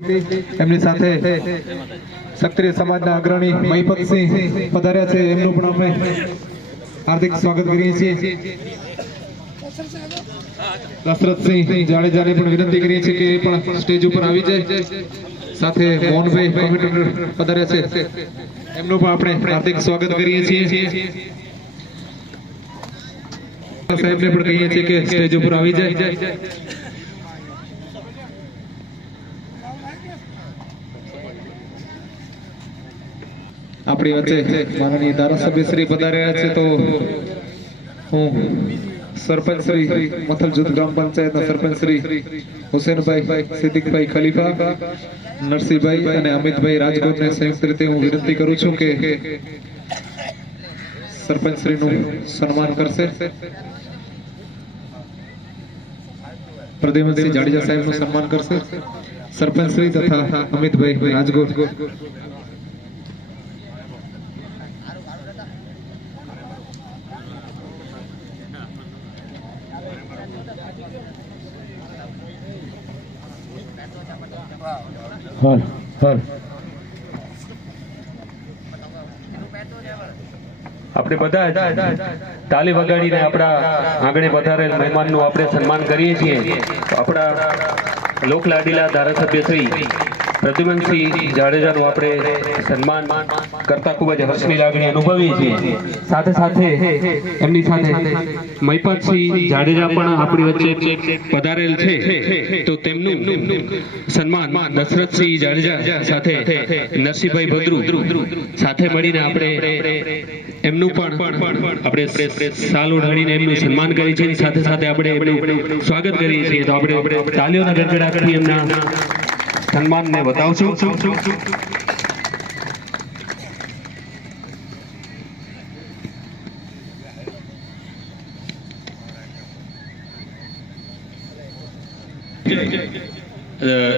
એમની સાથે ક્ષત્રિય સમાજના અગ્રણી મહિપતસિંહ પધાર્યા છે, એમનું પણ અમે હાર્દિક સ્વાગત કરીએ છીએ। દશરથસિંહ જાડેજાને પણ વિનંતી કરીએ છીએ કે એ પણ સ્ટેજ ઉપર આવી જાય। સાથે મોહનભાઈ કોમ્પ્યુટર પધાર્યા છે, એમનું પણ આપણે હાર્દિક સ્વાગત કરીએ છીએ। સાહેબને પણ કહીએ છીએ કે સ્ટેજ ઉપર આવી જાય। આપણી વચ્ચે માનનીય ધારાસભ્ય શ્રી પધાર્યા છે, તો હું સરપંચ શ્રી મથલ જૂથ ગ્રામ પંચાયતના સરપંચ શ્રી હુસેનભાઈ સિદ્દીકભાઈ ખલીફા, નરસિંહભાઈ અને અમિતભાઈ રાજગોરને સંયુક્ત રીતે હું વિનંતી કરું છું કે સરપંચ શ્રીનું સન્માન કરશે। પ્રદ્યુમનસિંહ જાડેજા સાહેબનું સન્માન કરશે સરપંચ શ્રી તથા અમિતભાઈ રાજગોર। હર હર આપણે બધા તાલી વગાડીને આપણા આંગણે પધારેલ મહેમાનનું આપણે સન્માન કરીએ છીએ। આપણા લોકલાડીલા ધારાસભ્ય શ્રી પ્રદ્યુમનસિંહ જાડેજાનું આપણે સન્માન કરતા ખૂબ જ હર્ષની લાગણી અનુભવીએ છીએ। સાથે સાથે એમની સાથે મહિપતસિંહ જાડેજા પણ આપણી વચ્ચે પધારેલ છે, તો તેમનું સન્માન દશરથસિંહ જાડેજા સાથે નરસિંહભાઈ ભદ્રુ સાથે મળીને આપણે એમનું પણ આપણે સાલ ઓઢાડીને એમનું સન્માન કરીએ છીએ। સાથે સાથે આપણે એમનું સ્વાગત કરીએ છીએ, તો આપણે તાલીઓના ગડગડાટથી એમના સન્માનને વધાવશું।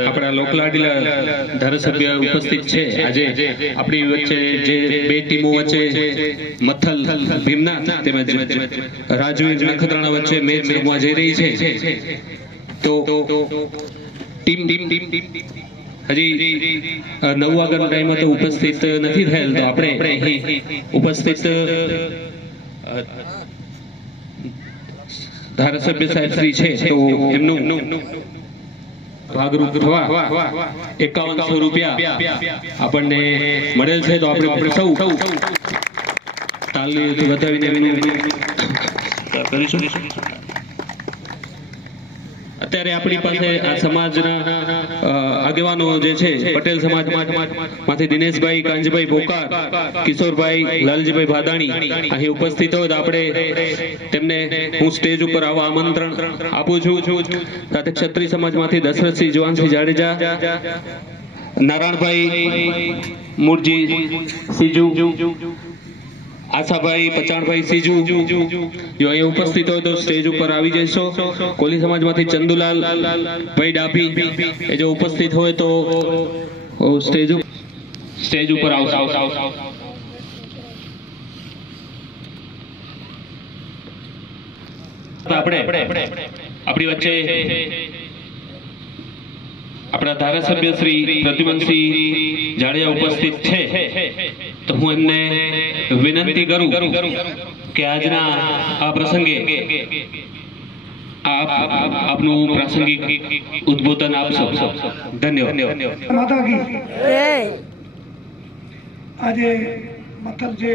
આપણા લોકલાડીલા ધારાસભ્ય ઉપસ્થિત છે। આજે આપણી વચ્ચે જે બે ટીમો વચ્ચે મથલ ભીમનાથ તેમજ રાજવીર નખત્રાણા વચ્ચે મેચ રમવા જઈ રહી છે, તો ટીમ હજી 9 વાગ્યાનો ટાઈમ હતો, ઉપસ્થિત નથી થયેલ, તો આપણે ઉપસ્થિત ધારાસભ્ય સાહેબ શ્રી છે, તો એમનું ભાગરૂપ થવા 5100 રૂપિયા આપણને મળેલ છે, તો આપણે સૌ તાલીઓથી વધાવીને એમનું કરીશું। અત્યારે આપણી પાસે આ સમાજના આગેવાનો જે છે, પટેલ સમાજમાંથી દિનેશભાઈ કાંજભાઈ બોકાર, કિશોરભાઈ લાલજીભાઈ ભાદાણી અહીં ઉપસ્થિત હોય, તો આપણે તેમને હું સ્ટેજ ઉપર આવવા આમંત્રણ આપું છું। સાથે ક્ષત્રિય સમાજમાંથી દશરથસિંહ જુવાનસિંહ જાડેજા, નારાયણભાઈ મુરજી સીજુ, આશાભાઈ પચાણભાઈ સીજુ જો અહીં ઉપસ્થિત હોય તો સ્ટેજ ઉપર આવી જશો। કોલી સમાજમાંથી ચંદુલાલ ભાઈ ડાભી એ જો ઉપસ્થિત હોય તો સ્ટેજ ઉપર આવશે। આપણે આપણી વચ્ચે આપણા ધારાસભ્ય શ્રી પ્રદ્યુમનસિંહ જાડેજા ઉપસ્થિત છે, તો હું એમને વિનંતી કરું કે આજના આ પ્રસંગે આપનું પ્રાસંગિક ઉદ્બોધન આપશો। ધન્યવાદ। માતા કી આજે મથલ જે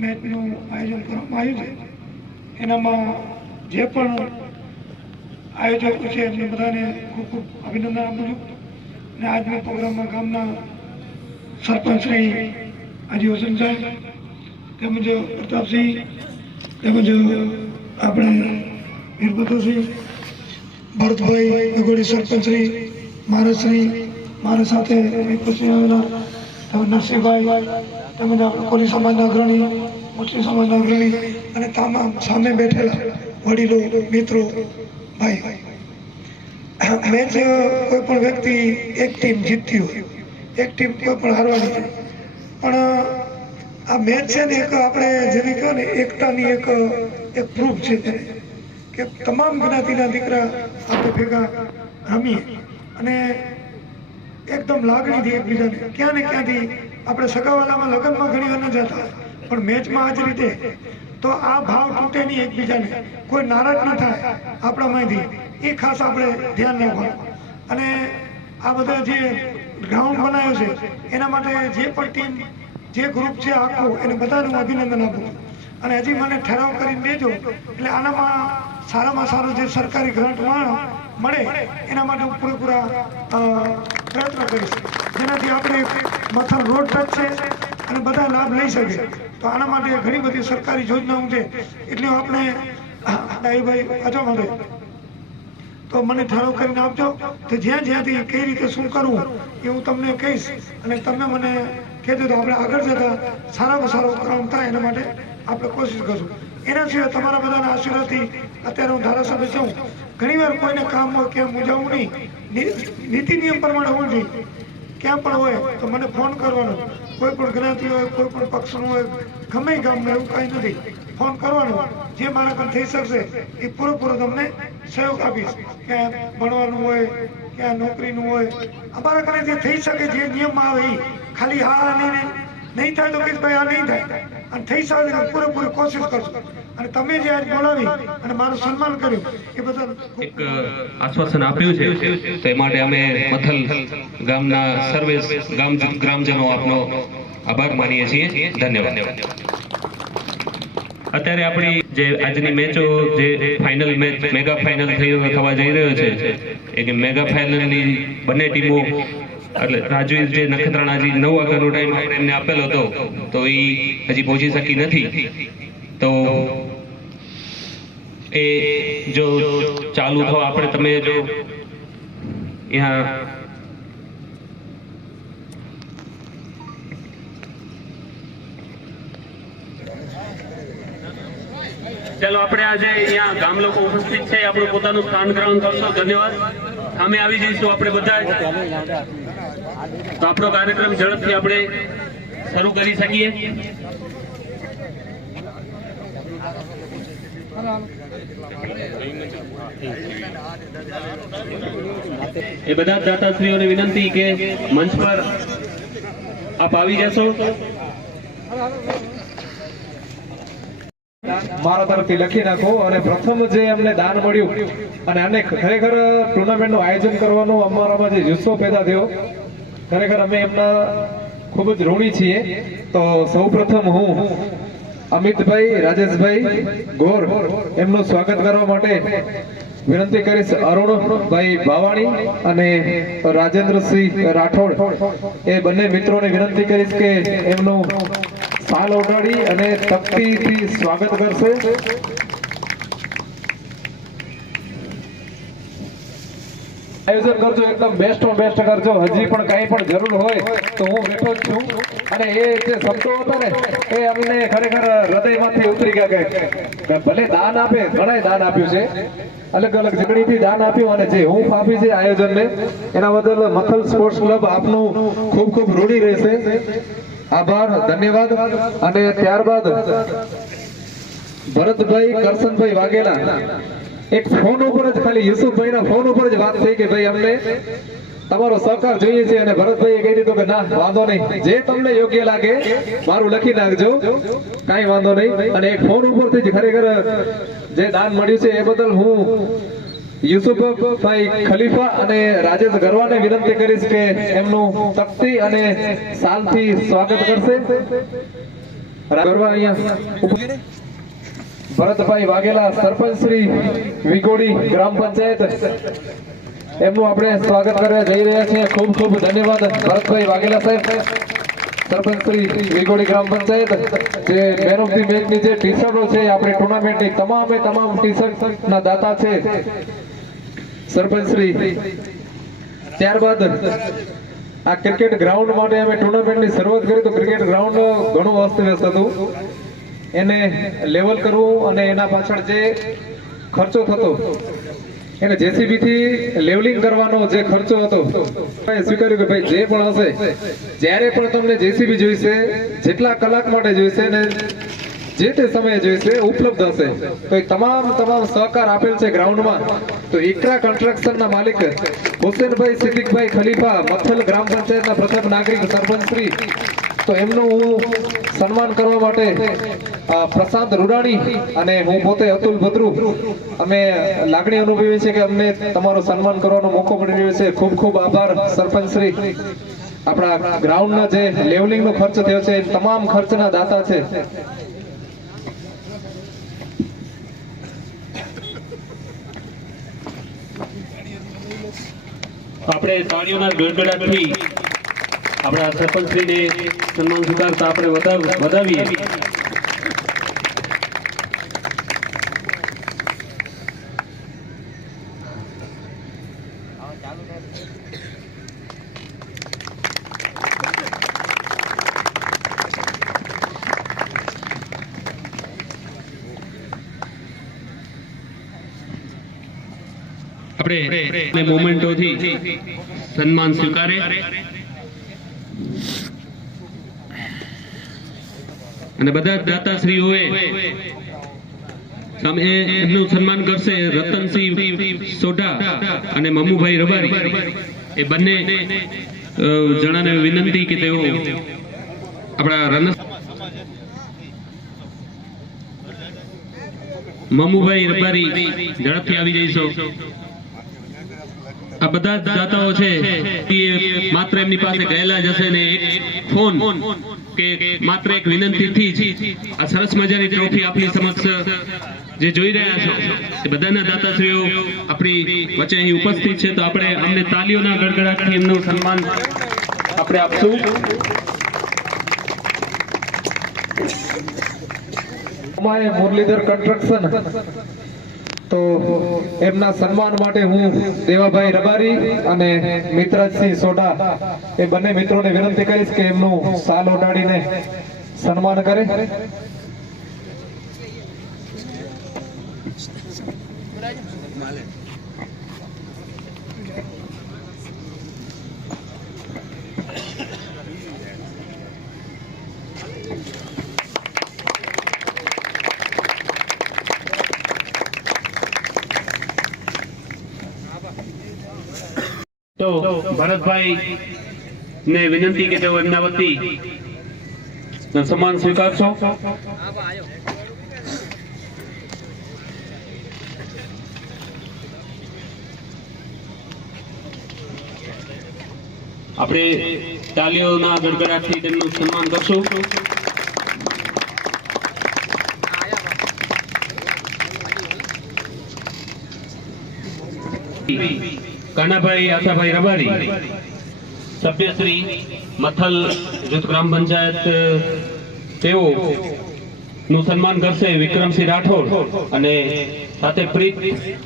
મેચનું આયોજન કરવામાં આવ્યું છે, એનામાં જે પણ આયોજકો છે એમને બધાને ખૂબ ખૂબ અભિનંદન આપું છું। અને આજના પ્રોગ્રામમાં ગામના સરપંચ શ્રી હાજી હુસેન સાહેબ, તેમજ પ્રતાપસિંહ, તેમજ આપણે વીરભદ્રસિંહ, ભરતભાઈ અગોડી સરપંચ શ્રી, મારા સાથે મહિપતસિંહ આવેલા, તેમજ નરસિંહભાઈ, તેમજ આપણે કોલી સમાજના અગ્રણી, મુસ્લિમ સમાજના અગ્રણી અને તમામ સામે બેઠેલા વડીલો, મિત્રો, ભાઈ, મેચ કોઈ પણ વ્યક્તિ એક ટીમ જીતતી હોય, એક ટીમ કોઈ પણ હારવાની છે, પણ આ મેચ છે ને એક આપણે જેને કહો ને એકતાની એક પ્રૂફ છે કે તમામ જ્ઞાતિના દીકરા આપણે ભેગા રમીએ અને એકદમ લાગણીથી એકબીજાને ક્યાં ને ક્યાંથી આપણે સગાવાલામાં લગ્નમાં ઘણી વાર ન જતા પણ મેચમાં આ જ રીતે તો આ ભાવ તૂટે નહીં એકબીજાને, કોઈ નારાજ ન થાય આપણામાંથી, એ ખાસ આપણે ધ્યાન રાખવાનું. અને આ બધા જે ગ્રાઉન્ડ બનાવ્યો છે એના માટે જે પણ ટીમ જે ગ્રુપ છે આખું એને બધાને હું અભિનંદન આપું છું. અને હજી મને ઠરાવ કરીને દેજો એટલે આનામાં સારામાં સારું જે સરકારી ગ્રાન્ટ મળે એના માટે હું પૂરેપૂરા પ્રયત્ન કરીશ, જેનાથી આપણે મથલ રોડ ટચ છે અને બધા લાભ લઈ શકે. તો આના માટે ઘણી બધી સરકારી યોજનાઓ છે એટલે આપણે ડાહીભાઈ અજો માટે તો મને ઠરાવ કરીને આપજો તો જ્યાં જ્યાંથી કઈ રીતે શું કરવું એ હું તમને કહીશ અને તમે મને કહેજો તો આપણે આગળ જતા સારામાં સારો કામ થાય એના માટે આપણે કોશિશ કરશું. એના સિવાય તમારા બધાના આશીર્વાદથી અત્યારે હું ધારાસભ્ય છું, ઘણી વાર કોઈને કામ હોય ક્યાં મૂંઝાવું નહીં, નીતિ નિયમ પ્રમાણે હોવું જોઈએ. ક્યાં પણ હોય તો મને ફોન કરવાનો, કોઈ પણ જ્ઞાતિ હોય કોઈ પણ પક્ષનું હોય ગમે ગામમાં એવું કાંઈ નથી, ફોન કરવાનો, જે મારા પણ થઈ શકશે એ પૂરેપૂરો તમને સહયોગ આપીશ. ક્યાં ભણવાનું હોય ક્યાં નોકરીનું હોય અમારા ઘરે જે થઈ શકે જે નિયમમાં આવે એ ખાલી હા નહીં થાય તો કહીશ ભાઈ આ નહીં થાય અને થઈ શકે પૂરેપૂરી કોશિશ કરશું. અને તમે જે આજ બોલાવી અને મારું સન્માન કર્યું એ બદલ એક આશ્વાસન આપ્યું છે તો એ માટે અમે મથલ ગામના સર્વે ગ્રામજનો આપનો આભાર માનીએ છીએ. ધન્યવાદ. અત્યારે આપણી જે આજની મેચો જે ફાઇનલ મેચ મેગા ફાઇનલ થવા જઈ રહ્યો છે એ મેગા ફાઇનલની બંને ટીમો એટલે રાજવીર જે નખત્રાણાજી 9 વાગ્યાનો ટાઈમ આપણે એમને આપેલો હતો તો એ હજી પહોંચી શકી નથી. તો એ જો ચાલુ થવા આપણે તમે જો यहाँ चलो આપણે આજે અહીંયા ગામ લોકો ઉપસ્થિત છે, આપણું પોતાનું સ્થાન ગ્રહણ કરશો. ધન્યવાદ. સામે આવી જઈશું આપણે બધા. તો આપણો કાર્યક્રમ ઝડપથી આપણે શરૂ કરી શકીએ. એ બધા દાતાશ્રીઓને વિનંતી કે મંચ પર આપ આવી જશો. મારા તરફથી લખી નાખો. અને પ્રથમ જે અમને દાન મળ્યું અને આને ખરેખર ટુર્નામેન્ટનું આયોજન કરવાનો અમારામાં જે જુસ્સો પેદા થયો, ખરેખર અમે એમના ખૂબ જ ઋણી છીએ. તો સૌપ્રથમ હું અમિતભાઈ રાજેશભાઈ ગોર એમનું સ્વાગત કરવા માટે વિનંતી કરીશ. અરુણભાઈ ભાવાણી અને રાજેન્દ્રસિંહ રાઠોડ એ બંને મિત્રોને વિનંતી કરીશ કે એમનું સાલ ઓઢાડી અને તકતીથી સ્વાગત કરશે. આયોજન કરજો, એકદમ બેસ્ટ ઓફ બેસ્ટ કરજો. હજી પણ કઈ પણ જરૂર હોય તો હું બેઠો જ છું. અને એ જે શબ્દો હતા ને એ અમને ખરેખર હૃદયમાંથી ઉતરી ગયા કે ભલે દાન આપે, ઘણા દાન આપ્યું છે, અલગ અલગ જગણીથી દાન આપ્યું અને જે હૂંફ આપી છે આયોજનને એના બદલ મથલ સ્પોર્ટ્સ ક્લબ આપનું ખૂબ ખૂબ ઋણી રહેશે. આભાર, ધન્યવાદ. અને ત્યારબાદ ભરતભાઈ કરશનભાઈ વાઘેલા, એક ફોન ઉપર જ ખાલી યુસુફભાઈના ફોન ઉપર જ વાત થઈ કે ભાઈ અમને તમારો સહકાર જોઈએ છે. અને ભરતભાઈએ કહી દીધું કે ના વાંધો નહીં, જે તમને યોગ્ય લાગે મારું લખી નાખજો, કાંઈ વાંધો નહીં. અને એક ફોન ઉપરથી જ ખરેખર જે દાન મળ્યું છે એ બદલ હું યુસુફભાઈ ખલીફા અને રાજેશ ગરવાને વિનંતી કરીશ કે એમનું તકતી અને સાલથી સ્વાગત કરશે. ગરવા અહીંયા ભરતભાઈ વાઘેલા સરપંચ શ્રી વિગોડી ગ્રામ પંચાયત એમનું આપણે સ્વાગત કરવા જઈ રહ્યા છીએ. ખૂબ ખૂબ ધન્યવાદ ભરતભાઈ વાઘેલા સાહેબ, સરપંચ શ્રી વિગોડી ગ્રામ પંચાયત. જે મેન ઓફ ધી મેચની જે ટી શર્ટો છે આપણી ટુર્નામેન્ટની તમામ ટી શર્ટના દાતા છે સરપંચ શ્રી. ત્યારબાદ આ ક્રિકેટ ગ્રાઉન્ડ માટે અમે ટુર્નામેન્ટની શરૂઆત કરી તો ક્રિકેટ ગ્રાઉન્ડ ઘણું અસ્તવ્યસ્ત હતું, એને લેવલ કરવું અને એના પાછળ જે ખર્ચો થતો એને જેસીબી થી લેવલિંગ કરવાનો જે ખર્ચો હતો સ્વીકાર્યું કે ભાઈ જે પણ હશે, જ્યારે પણ તમને જેસીબી જોઈશે, જેટલા કલાક માટે જોઈશે ને જે તે સમયે જોઈશે ઉપલબ્ધ હશે. તો એ તમામ સહકાર આપેલ છે ગ્રાઉન્ડમાં. તો ઇકરા કન્સ્ટ્રક્શનના માલિક હુસેનભાઈ સિદ્દીકભાઈ ખલીફા, મથલ ગ્રામ પંચાયતના પ્રથમ નાગરિક સરપંચ શ્રી, તો એમનું હું સન્માન કરવા માટે પ્રશાંત રૂડાણી અને હું પોતે અતુલ ભદ્રુ અમે લાગણી અનુભવી છે કે અમને તમારો સન્માન કરવાનો મોકો મળી રહ્યો છે. ખૂબ ખૂબ આભાર સરપંચ શ્રી. આપણા ગ્રાઉન્ડના જે લેવલિંગનો ખર્ચ થયો છે એ તમામ ખર્ચના દાતા છે. આપણે તાળીઓના ગડગડાટથી આપણા સરપંચશ્રીને સન્માન સ્વીકારતા આપણે વધાવીએ. આપણે મોમેન્ટોથી સન્માન સ્વીકારે અને બધા જ દાતાશ્રીઓએ એમનું સન્માન કરશે. રતનસિંહ સોઢા અને મમુભાઈ રબારી એ બંને જણાને વિનંતી કે તેઓ આપણા રનસ મમુભાઈ રબારી ઝડપથી આવી જઈશો. આ બધા જ દાતાઓ છે એ માત્ર એમની પાસે ગયેલા જ હશે ને એક ફોન કે માત્ર એક વિનંતીથી જ આ સરસ મજાની ટ્રોફી આપણી સમક્ષ જે જોઈ રહ્યા છો એ બધાના દાતાશ્રીઓ આપણી વચ્ચે અહીં ઉપસ્થિત છે. તો આપણે અમને તાલીઓના ગડગડાટથી એમનું સન્માન આપણે આપશું. મુરલીધર કન્સ્ટ્રક્શન, તો એમના સન્માન માટે હું દેવાભાઈ રબારી અને મિત્રજસિંહ સોઢા એ બંને મિત્રોને વિનંતી કરીશ કે એમનું શાલ ઓઢાડીને સન્માન કરે. તો ભરતભાઈ ને વિનંતી કે તેઓ એમના વતી સન્માન સ્વીકારશો. આપણે તાલીઓના ગડગડાટથી તેમનું સન્માન કરશું. કાનાભાઈ આશાભાઈ રબારી, સભ્યશ્રી મથલ જૂથ ગ્રામ પંચાયત, તેઓ નું સન્માન કરશે વિક્રમસિંહ રાઠોડ અને સાથે પ્રીત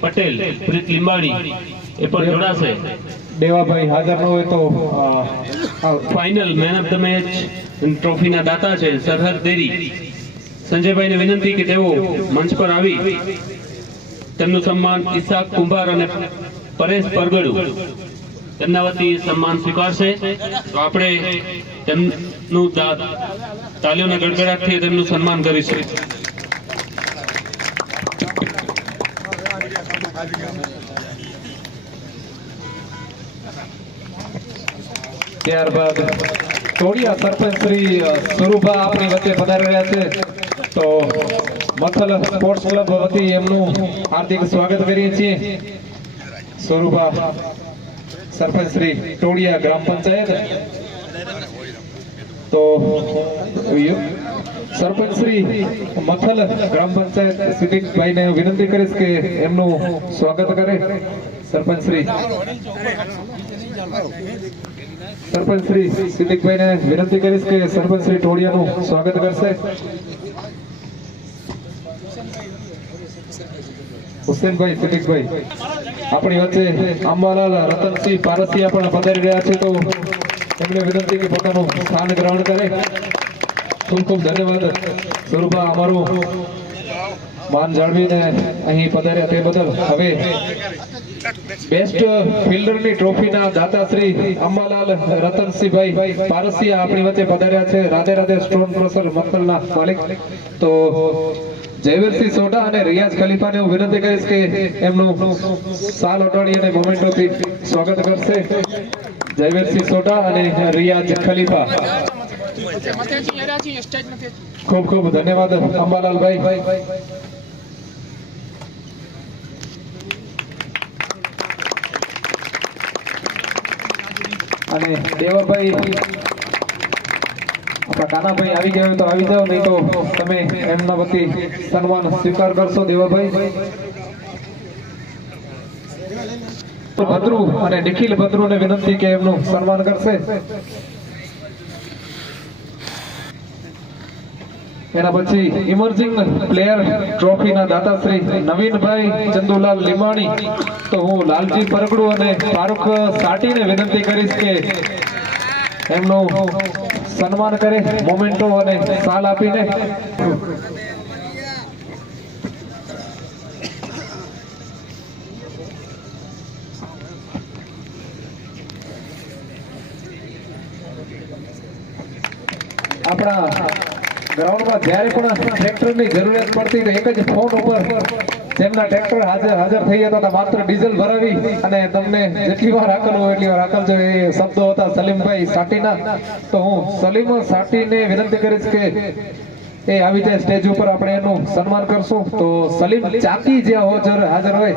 પટેલ, પ્રીત લીંબાણી એ પણ જોડાશે. દેવાભાઈ હાજર ન હોય તો final man of the match ટ્રોફીના દાતા છે સરહદ દેરી સંજયભાઈને વિનંતી કે તેઓ મંચ પર આવી તેમનું સન્માન ઈસાક કુંભાર અને પરેશ પરગડુ તેમના વતી સન્માન સ્વીકારશે. તો આપણે તેમનું તાલીઓના ગડગડાટથી તેમનું સન્માન કરીશું. ત્યારબાદ ટોળિયા સરપંચ શ્રી સુરુભા આપણી વચ્ચે પધારી રહ્યા છે. તો મથલ સ્પોર્ટ્સ ક્લબ વતી એમનું હાર્દિક સ્વાગત કરીએ છીએ. સુરુભા સરપંચ શ્રી ટોળિયા ગ્રામ પંચાયત, તો સરપંચ શ્રી મથલ ગ્રામ પંચાયત સિદ્દીકભાઈને વિનંતી કરીશ કે એમનું સ્વાગત કરે. સરપંચ શ્રી સિદ્દીકભાઈને વિનંતી કરીશ કે સરપંચ શ્રી ટોળિયાનું સ્વાગત કરશે. હુસેનભાઈ સિદ્દીકભાઈ આપણી વચ્ચે અંબાલાલ રતનસિંહ પારસિયા પણ પધારી રહ્યા છે. તો એમને વિનંતી કે પોતાનું સ્થાન ગ્રહણ કરે. ખૂબ ખૂબ ધન્યવાદ સ્વરૂપા, અમારું માન જાળવીને અહીં પધાર્યા તે બદલ. હવે બેસ્ટ ફિલ્ડરની ટ્રોફીના દાતાશ્રી અંબાલાલ રતનસિંહભાઈ પારસિયા આપણી વચ્ચે પધાર્યા છે. રાધે રાધે સ્ટોન ક્રોસર મક્કલના માલિક. તો જયવીરસિંહ સોઢા અને રિયાઝ ખલીફાને હું વિનંતી કરીશ કે એમનું સાલ ઓઢાડી અને મોમેન્ટોથી સ્વાગત કરશે. જયવીરસિંહ સોઢા અને રિયાઝ ખલીફા. ખૂબ ખૂબ ધન્યવાદ અંબાલાલભાઈ. અને દેવાભાઈ આપણા કાનાભાઈ આવી ગયા હોય તો આવી જાઓ, નહીં તો તમે એમના વતી સન્માન સ્વીકાર કરશો. દેવાભાઈ તો ભદ્રુ અને નિખિલ ભદ્રુને વિનંતી કે એમનું સન્માન કરશે. એના પછી ઇમર્જિંગ પ્લેયર ટ્રોફીના દાતાશ્રી નવીનભાઈ ચંદુલાલ લીમાણી. તો હું લાલજી પરગડુ અને ફારૂક સાટીને વિનંતી કરીશ કે એમનું સન્માન કરે મોમેન્ટો અને સાલ આપીને. આપણા ગ્રાઉન્ડમાં જ્યારે પણ ટ્રેક્ટરની જરૂરિયાત પડતી તો એક જ ફોન ઉપર જેમના ટ્રેક્ટર હાજર થઈ જતા હતા, માત્ર ડીઝલ ભરાવી અને તમને જેટલી વાર હાકલવું હોય એટલી વાર હાકલજો. એ શબ્દો હતા સલીમભાઈ સાટીના. તો હું સલીમ સાટીને વિનંતી કરીશ કે એ આવી જાય સ્ટેજ ઉપર, આપણે એનું સન્માન કરશું. તો સલીમ ચાકી જે હાજર હોય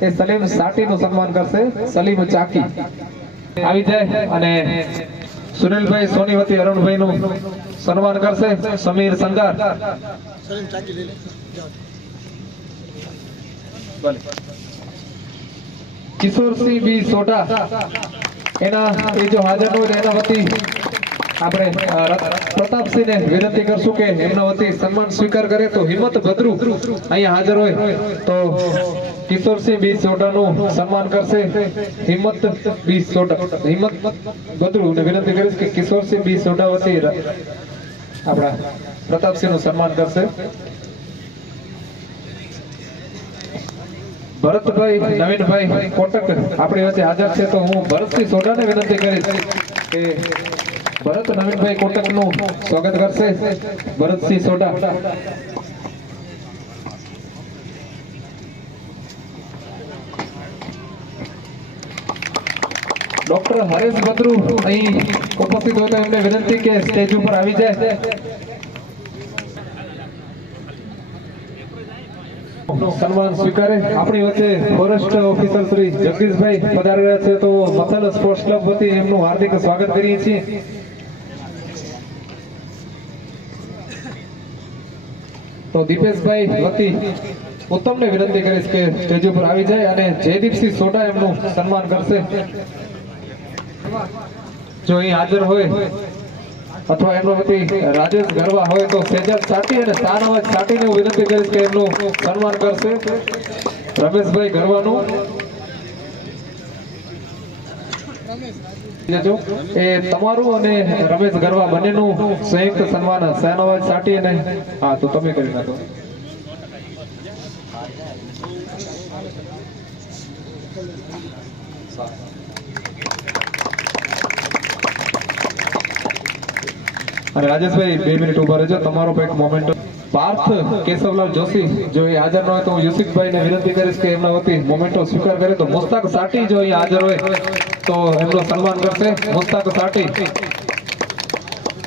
એ સલીમ સાટીનું સન્માન કરશે. સલીમ ચાકી આવી જાય અને સુનિલભાઈ સોનીવતી અરુણભાઈ નું સન્માન કરશે. સમીર સંગાર. કિશોરસિંહ બી સોઢા એના એ જો હાજર હોય એના વતી આપણે પ્રતાપસિંહને વિનંતી કરશું કે એમના વતી સન્માન સ્વીકાર કરે. તો હિંમત ભદ્રુ અહીંયા હાજર હોય તો કિશોરસિંહ બી સોઢાનું સન્માન કરશે. હિંમત ભદ્રુને વિનંતી કરીશ કે કિશોરસિંહ બી સોઢા વતી આપણા પ્રતાપસિંહનું સન્માન કરશે. ભરતભાઈ નવીનભાઈ કોટક આપણી વચ્ચે હાજર છે. તો હું ભરતસિંહ સોઢાને વિનંતી કરીશ કે ભરત નવીનભાઈ કોટકનું સ્વાગત કરશે. ભરતસિંહ સોઢા. ડોક્ટર હરેશ ભદ્રુ અહીં ઉપસ્થિત હોય તો એમને વિનંતી કે સ્ટેજ ઉપર આવી જાય. સન્માન સ્વીકારે. આપણી વચ્ચે ફોરેસ્ટ ઓફિસર શ્રી જગદીશભાઈ પધારી રહ્યા છે. તો મથલ સ્પોર્ટ્સ ક્લબ વતી એમનું હાર્દિક સ્વાગત કરીએ છીએ. તો દીપેશભાઈ વતી ઉત્તમને વિનંતી કરીશ કે સ્ટેજ ઉપર આવી જાય અને જયદીપસિંહ સોઢા એમનું સન્માન કરશે. જો અહીં હાજર હોય અથવા એમનો વતી રાજેશ ગરવા હોય તો સેજલ સાટી અને શાહનવાજ સાટીને હું વિનંતી કરીશ કે એમનું સન્માન કરશે. રમેશભાઈ ગરવાનું એ તમારું અને રમેશ ગરવા બંનેનું સંયુક્ત સન્માન શાહનવાજ સાટી અને હા તો તમે કરી નાખો. અને રાજેશભાઈ 2 મિનિટ ઉભા રહેજો. તમારો એક મોમેન્ટ. પાર્થ કેશવલાલ જોશી જો એ હાજર ન હોય તો હું યુસુફભાઈને વિનંતી કરીશ કે એમના વતી મોમેન્ટો સ્વીકાર કરે. તો મુસ્તાક સાટી જો અહીં હાજર હોય તો એમનું સન્માન કરશે. મુસ્તાક સાટી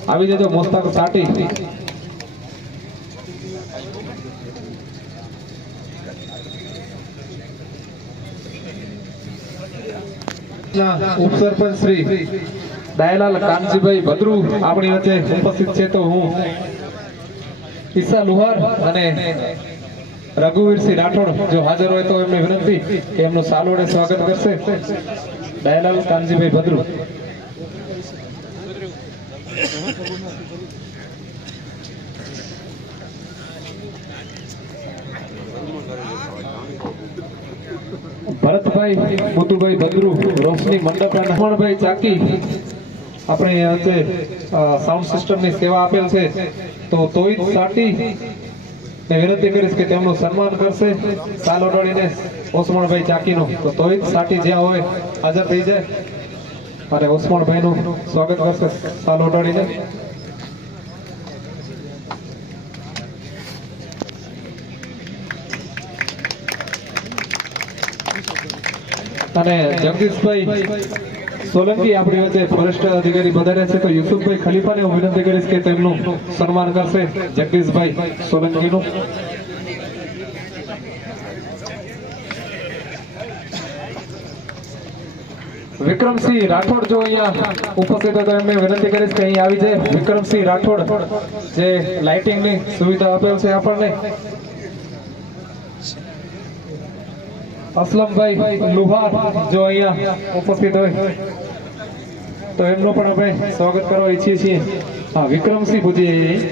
આવી જજો. મુસ્તાક સાટી. ઉપસરપંચ શ્રી દયાલાલ કાનજીભાઈ ભદ્રુ આપણી વચ્ચે ઉપસ્થિત છે. તો હું ઈસા લુહાર અને રઘુવીરસિંહ રાઠોડ જો હાજર હોય તો એમને વિનંતી કે એમનું સાલોડે સ્વાગત કરશે. દયાલાલ કાનજીભાઈ ભદ્રુ. ભરતભાઈ મુતુભાઈ ભદ્રુ રોશની મંડપ અને હમણભાઈ ચાકી આપણે સાઉન્ડ સિસ્ટમની સેવા આપેલ છે. તો તોઈ સાટી એ વિનંતી કરીશ કે તેમનું સન્માન કરશે સાલ ઓઢાડીને ઓસમાણભાઈ ચાકીનું. તો તોય સાથી જ્યાં હોય હાજર થઈ જાય અને ઓસમાણભાઈનું સ્વાગત કરશે સાલ ઓઢાડીને. અને જગદીશભાઈ સોલંકી આપણી વચ્ચે ફોરેસ્ટ અધિકારી પધાર્યા છે, તો યુસુફભાઈ ખલીફાને હું વિનંતી કરીશ કે તેમનું સન્માન કરશે જગદીશભાઈ સોલંકીનું. વિક્રમસિંહ રાઠોડ જો અહીંયા ઉપસ્થિત હતા એમને વિનંતી કરીશ કે અહીં આવી જાય. વિક્રમસિંહ રાઠોડ જે લાઇટિંગની સુવિધા આપેલ છે આપણને. અસલમભાઈ લુહાર જો અહીંયા ઉપસ્થિત હોય તો એમનું પણ આપણે સ્વાગત કરવા ઈચ્છીએ છીએ. હા, વિક્રમસિંહ પૂજીએ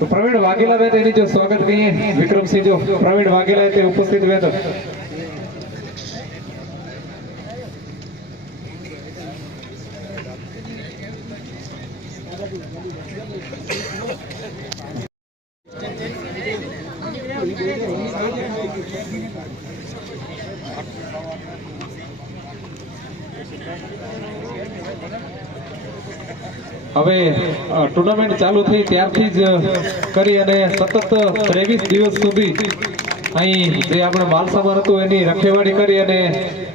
તો પ્રવીણ વાઘેલા બેન એની જો સ્વાગત કહીએ. વિક્રમસિંહ જો પ્રવીણ વાઘેલા તે ઉપસ્થિત હોય તો હવે ટુર્નામેન્ટ ચાલુ થઈ ત્યારથી જ કરી અને સતત 23 દિવસ સુધી અહીં જે આપણે માલ સામાન હતું એની રખેવાળી કરી અને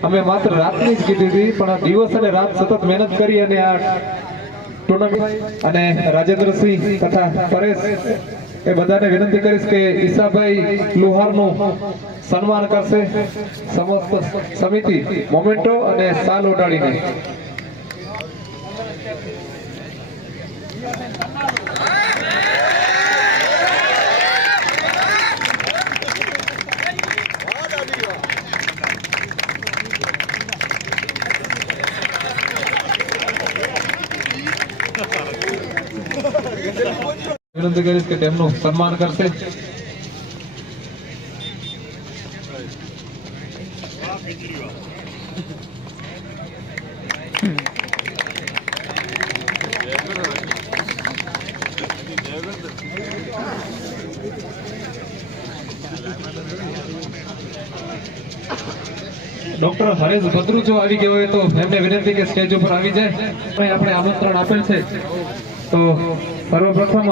અમે માત્ર રાતની જ કીધી હતી, પણ આ દિવસ અને રાત સતત મહેનત કરી અને આ ટુર્નામેન્ટ અને રાજેન્દ્રસિંહ તથા પરેશ એ બધાને વિનંતી કરીશ કે ઈસાભાઈ લુહારનું સન્માન કરશે સમસ્ત સમિતિ મોમેન્ટો અને સાલ ઓઢાડીને. વિનંતી કરીશ કે તેમનું સન્માન કરશે. ડોક્ટર હરેશ ભદ્રુ જો આવી ગયો હોય તો એમને વિનંતી કે સ્ટેજ ઉપર આવી જાય. આપણે આમંત્રણ આપેલ છે તો સર્વપ્રથમ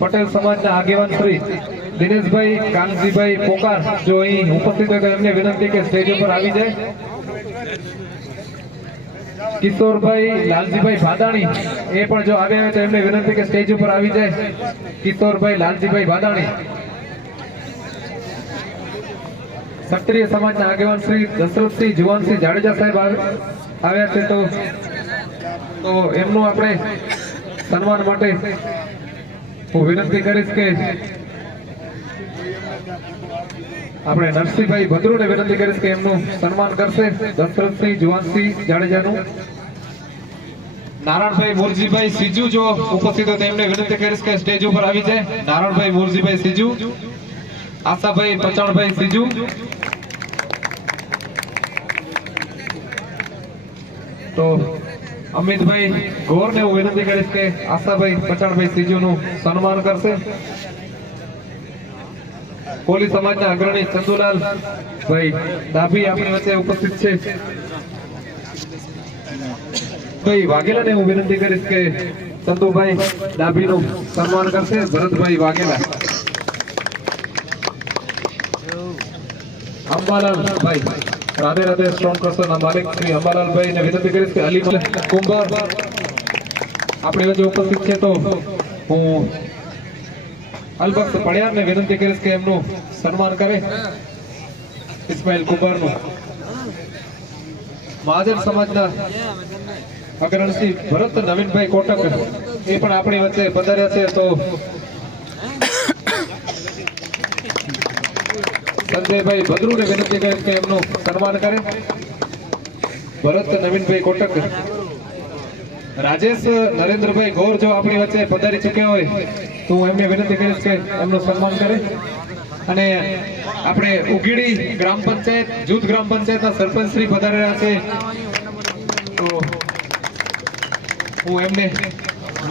પટેલ સમાજના આગેવાન શ્રી દિનેશભાઈ કાનજીભાઈ પોકાર જો અહીં ઉપસ્થિત હોય તો એમને વિનંતી કે સ્ટેજ ઉપર આવી જાય. કિશોરભાઈ લાલજીભાઈ ભાદાણી એ પણ જો આવ્યા હોય તો એમને વિનંતી કે સ્ટેજ ઉપર આવી જાય. કિશોરભાઈ લાલજીભાઈ ભાદાણી. ક્ષત્રિય સમાજના આગેવાન શ્રી દશરથસિંહ જુવાનસિંહ જાડેજા સાહેબ આવ્યા છે તો એમનું આપણે સન્માન માટે હું વિનંતી કરીશ કે આપણે નરસિંહભાઈ ભદ્રુને વિનંતી કરીશ કે એમનું સન્માન કરશે દશરથસિંહ જુવાનસિંહ જાડેજાનું. નારાયણભાઈ મોરજીભાઈ સીજુ જો ઉપસ્થિત હોય તેમને વિનંતી કરીશ કે સ્ટેજ ઉપર આવી જાય. નારાયણભાઈ મોરજીભાઈ સીજુ, આશાભાઈ પચાણભાઈ સીજુ, તો અમિતભાઈ ગોરને હું વિનંતી કરીશ કે આશાભાઈ પચાણભાઈ સીજુનું સન્માન કરશે. કોલી સમાજના અગ્રણી ચંદુલાલ ભાઈ ડાભી આપણી વચ્ચે ઉપસ્થિત છે. ભાઈ વાઘેલાને હું વિનંતી કરીશ કે ચંદુભાઈ ડાભીનું સન્માન કરશે. ભરતભાઈ વાઘેલા. અંબાલાલ ભાઈ રાધે રાધે સ્ટ્રોંગ કરશોના માલિક શ્રી અંબાલાલભાઈ ને વિનંતી કરીશ કે અલી કુંભાર આપણી વચ્ચે ઉપસ્થિત છે તો હું અલબક્ષ પડિયારને વિનંતી કરીશ કે એમનું સન્માન કરે. ઇસ્માઇલ કુંભારનું. મહાજન સમાજના અગ્રણી ભરત નવીનભાઈ કોટક એ પણ આપણી વચ્ચે પધાર્યા છે તો સંજયભાઈ ભદ્રુને વિનંતી કરીશ કે એમનું સન્માન કરે. ભરત નવીનભાઈ કોટક. રાજેશ નરેન્દ્રભાઈ ગોર જો આપણી વચ્ચે પધારી ચૂક્યા હોય તો હું એમને વિનંતી કરીશ કે એમનું સન્માન કરે. અને આપણે ઉગીડી ગ્રામ પંચાયત જૂથ ગ્રામ પંચાયતના સરપંચ શ્રી પધારેલા છે તો હું એમને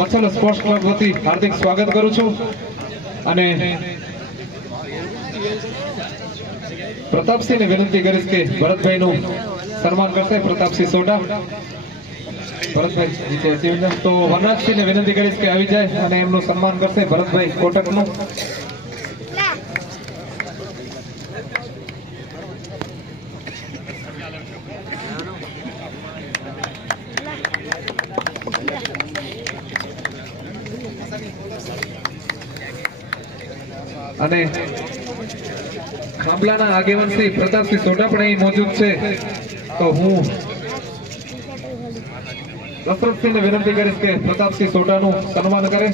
મચ્છલ સ્પોર્ટ્સ ક્લબ વતી હાર્દિક સ્વાગત કરું છું અને પ્રતાપસિંહને વિનંતી કરીશ કે ભરતભાઈનું સન્માન કરશે. પ્રતાપસિંહ સોઢા, ભરતભાઈ નીચે આવી જાય. તો વનરાજસિંહને વિનંતી કરીશ કે આવી જાય અને એમનું સન્માન કરશે ભરતભાઈ કોટકનું. અને ખાંભલાના આગેવાન શ્રી પ્રતાપસિંહ સોઢા પણ અહીં મોજૂદ છે. તો હું દશરથસિંહને વિનંતી કરીશ કે પ્રતાપસિંહ સોઢાનું સન્માન કરે.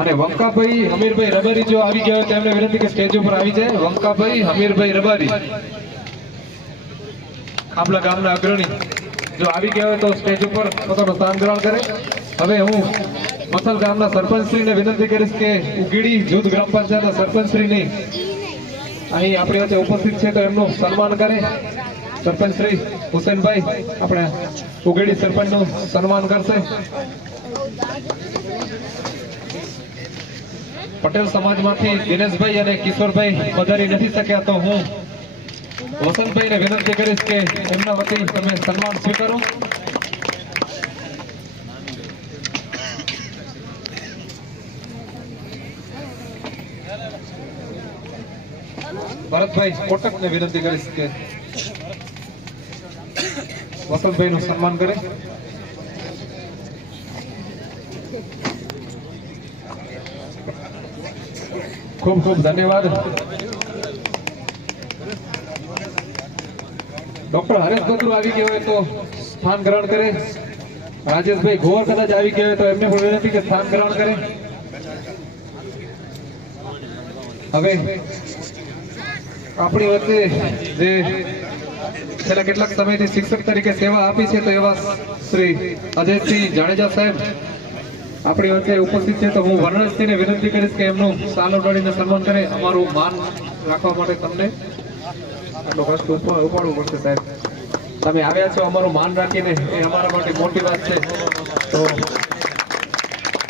અને વંકાભાઈ હમીરભાઈ રબારી જો આવી ગયા હોય તો એમને વિનંતી કે સ્ટેજ ઉપર આવી જાય. વંકાભાઈ હમીરભાઈ રબારી, ખાંભલા ગામના અગ્રણી, જો આવી ગયા હોય તો સ્ટેજ ઉપર પોતાનું સ્થાન ગ્રહણ કરે. હવે હું મથલ ગામના સરપંચશ્રીને વિનંતી કરીશ કે ઉગીડી જૂથ ગ્રામ પંચાયતના સરપંચશ્રીની અહીં આપણી વચ્ચે ઉપસ્થિત છે તો એમનું સન્માન કરે. સરપંચશ્રી હુસેનભાઈ આપણે ઉગીડી સરપંચનું સન્માન કરશે. પટેલ સમાજમાંથી દિનેશભાઈ અને કિશોરભાઈ પધારી નથી શક્યા તો હું વસંતભાઈને વિનંતી કરીશ કે એમના વતી તમે સન્માન સ્વીકારો. ભરતભાઈ કોટકને વિનંતી કરીશ કે વસંતભાઈનું સન્માન કરે. ખૂબ ખૂબ ધન્યવાદ. ડોક્ટર હરેશ બદ્રુ આવી ગયા હોય તો સ્થાન ગ્રહણ કરે. રાજેશભાઈ ગોર કદાચ આવી ગયા હોય તો એમને પણ વિનંતી કે સ્થાન ગ્રહણ કરે. હવે આપણી વચ્ચે જે છેલ્લા કેટલાક સમયથી શિક્ષક તરીકે સેવા આપી છે તો એવા શ્રી અજયસિંહ જાડેજા સાહેબ આપણી વચ્ચે ઉપસ્થિત છે. તો હું વનરાજસિંહને વિનંતી કરીશ કે એમનું સાલ ઉડાડીને સન્માન કરે. અમારું માન રાખવા માટે તમને આટલો કષ્ટ ઉપાડવું પડશે સાહેબ. તમે આવ્યા છો અમારું માન રાખીને, એ અમારા માટે મોટી વાત છે. તો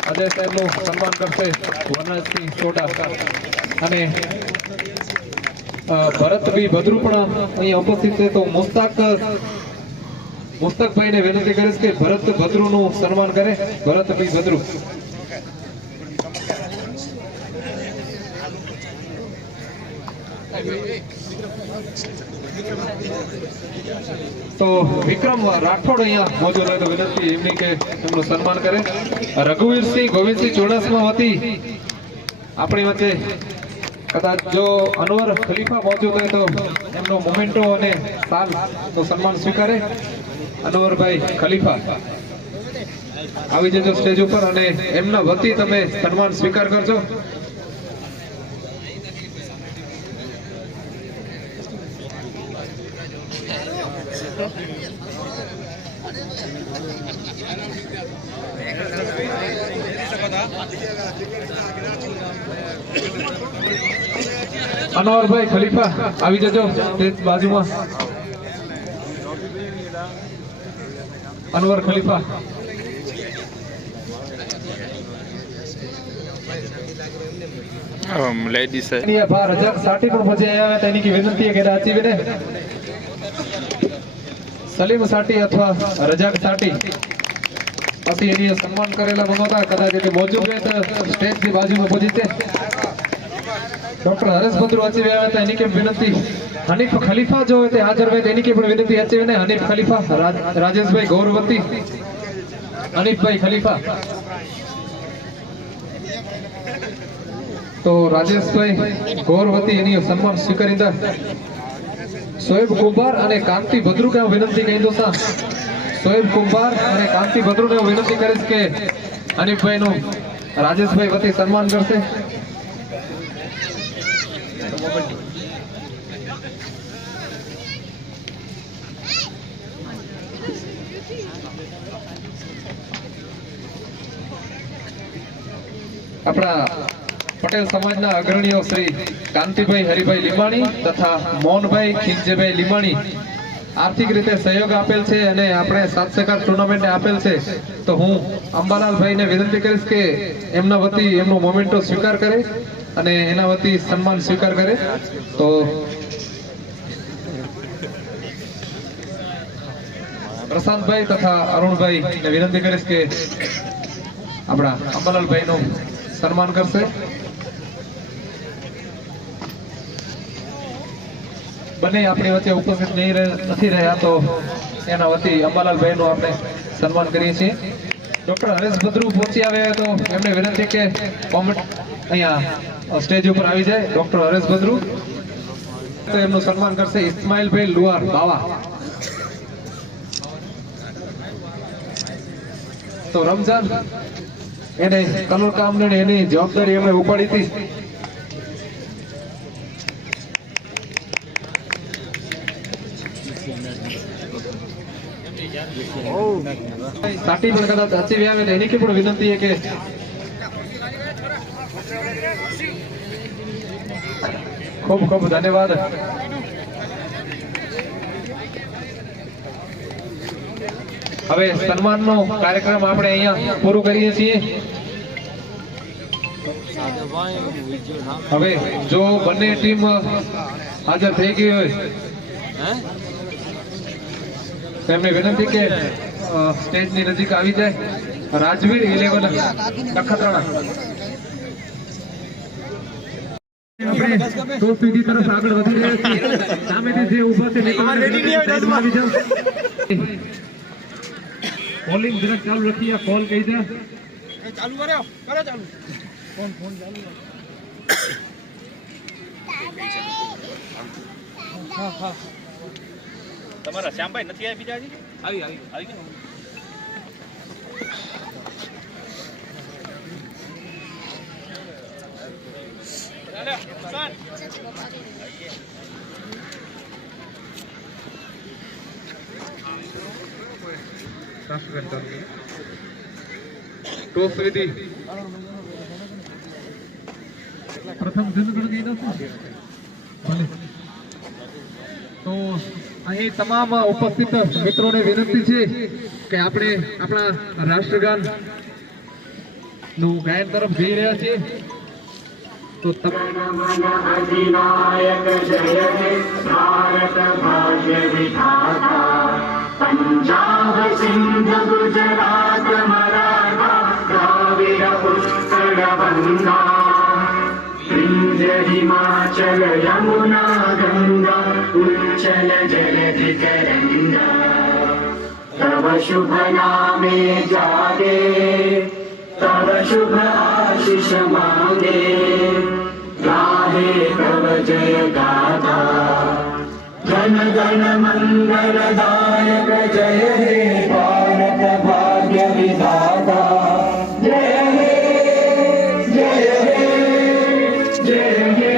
અજય સાહેબનું સન્માન કરશે વનરાજસિંહ સોઢા. અને ભરતભાઈ ભદ્રુ પણ અહીંયા ઉપસ્થિત છે તો મુસ્તકભાઈને વિનંતી કરીશ કે ભરત ભદ્રુનું સન્માન કરે. ભરતભાઈ ભદ્રુ. તો વિક્રમ રાઠોડ અહીંયા મોજૂદ હોય તો વિનંતી એમની કે એમનું સન્માન કરે. રઘુવીરસિંહ ગોવિંદસિંહ ચુડાસમા વતી આપણી વચ્ચે કદાચ જો અનવર ખલીફા મોજૂદ હોય તો એમનો મોમેન્ટો અને સાલ નું સન્માન સ્વીકારે. અનવરભાઈ ખલીફા આવી જજો સ્ટેજ ઉપર અને એમના વતી તમે સન્માન સ્વીકાર કરજો. અનવરભાઈ ખલીફા આવી જજો સ્ટેજ બાજુમાં. અનવર ખલીફા. લેડીઝ રજાક સાટી પણ પછી આવ્યા તેની की विनंती है कि रांची में સલીમ સાટી અથવા રજાક સાટી પછી એની સન્માન કરેલા મનોતા કદાચ કે મોજૂદ રહે તો સ્ટેજ ની બાજુમાં પહોંચી છે. ડોક્ટર હરેશ બદ્રુ અચી આવ્યા હતા એની કે વિનંતી. હનીફ ખલીફા જો હોય તે હાજર હોય તેની કે પણ વિનંતી અચી ને. હનીફ ખલીફા, રાજેશભાઈ ગૌરવતી, હનીફભાઈ ખલીફા. તો રાજેશભાઈ ગૌરવતી એની સન્માન સ્વીકારીંदा. સોએબ કુંભાર અને કાંતિ ભદ્રુ કે વિનંતી કહી દો સા. સોએબ કુંભાર અને કાંતિ ભદ્રુને હું વિનંતી કરીશ કે હનીફભાઈનું રાજેશભાઈ વતી સન્માન કરશે. આપણા પટેલ સમાજના અગ્રણીઓ શ્રી કાંતિભાઈ હરિભાઈ લીમાણી તથા મોહનભાઈ ખીંજેભાઈ લીમાણી આર્થિક રીતે સહયોગ આપેલ છે અને આપણે 7 સેકન્ડ ટુર્નામેન્ટ આપેલ છે, તો હું અંબાલાલભાઈને વિનંતી કરીશ કે એમના વતી એમનો મોમેન્ટો સ્વીકાર કરે અને એના વતી સન્માન સ્વીકાર કરે. તો પ્રશાંતભાઈ તથા અરુણભાઈને વિનંતી કરીશ કે આપણા અંબાલાલભાઈનું સન્માન કરશે. બંને આપણી વચ્ચે ઉપસ્થિત નથી રહ્યા, તો એના વતી અંબાલાલભાઈનું આપણે સન્માન કરીએ છીએ. ડોક્ટર હરેશ ભદ્રુ પહોંચી આવ્યા તો એમને વિનંતી કે કોમેન્ટ અહીંયા સ્ટેજ ઉપર આવી જાય. ડોક્ટર હરેશ ભદ્રુ તો એમનું સન્માન કરશે ઇસ્માઇલભાઈ લુહાર બાવા. તો રમજાન એને કલર કામ ને એની જવાબદારી એમણે ઉપાડી હતી. સાટી પણ કદાચ અચીવી આવે તો એની પણ વિનંતી છે કે ખૂબ ખૂબ ધન્યવાદ. હવે સન્માનનો કાર્યક્રમ આપણે અહીંયા પૂરું કરીએ છીએ. હવે જો બંને ટીમ હાજર થઈ ગઈ હોય તો એમને વિનંતી કે સ્ટેજની નજીક આવી જાય. રાજવીર 11 નખત્રાણા આપણે ટોપ પીડી તરફ આગળ વધી રહ્યા છીએ. સામેથી જે ઊભા છે કોલિંગ જરાક ચાલુ રાખીએ. કોલ કહી દે ચાલુ કર્યો ચાલુ ફોન ચાલુ. હા તમારા શ્યામભાઈ નથી આવ્યા બીજા હજી? આવી ગયા. ટોસ વિધિ પ્રથમ જનગણની નથી. તો અહીં તમામ ઉપસ્થિત મિત્રોને વિનંતી છે કે આપણે આપણા રાષ્ટ્રગાન નું ગાયન તરફ જઈ રહ્યા છીએ. તો अधिनायक जय हे भारत भाग्य विधाता पंजाब सिंध गुजरात मराठा द्राविड उत्कल गंगा विंध्य हिमाचल यमुना गंगा उच्चल जलधि तरंगा तव शुभ नामे जागे तव शुभ आशीष मांगे गाहे तव जय गाथा जन गण मंगलदायक जय हे भारत भाग्य विधाता जय हे जय हे जय हे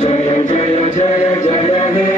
जय जय जय जय हे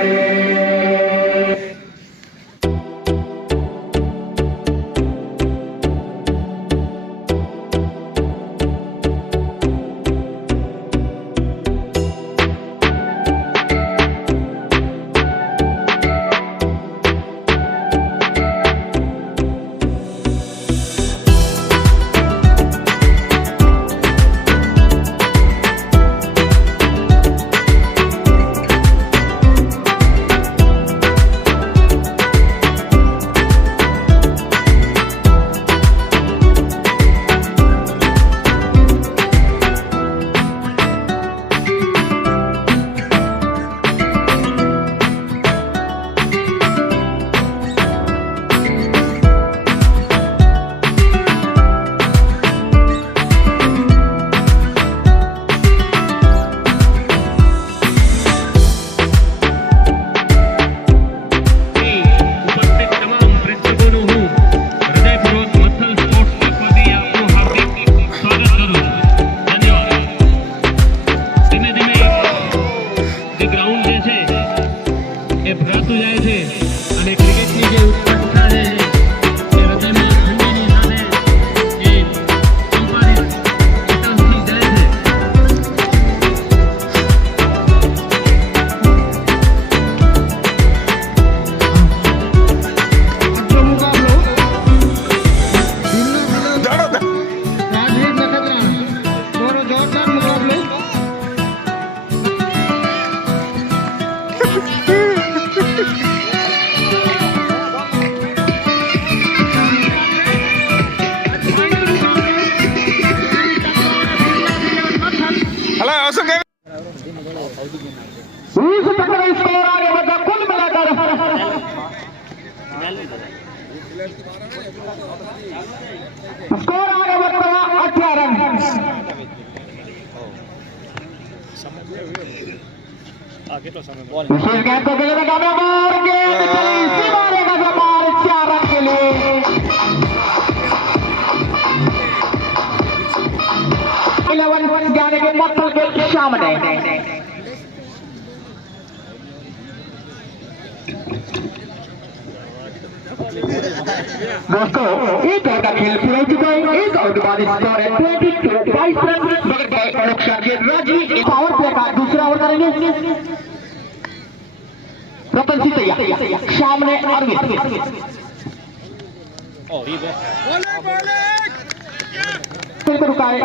स्कोर आगे बढ़ता हुआ 18 रन। विशेष गेंद को खेलेगा कामयाब और गेंद चली सीमारे का समार 4 रन के लिए। जाने के मत्थल के सामने दोस्तों एक ओवर का खेल पूरा हो चुका है। एक ओवर के बाद स्कोर है 22 रन। राजी पावर प्ले का दूसरा ओवर करेंगे। रतन सिंह तैयार, सामने अरविंद रुका है।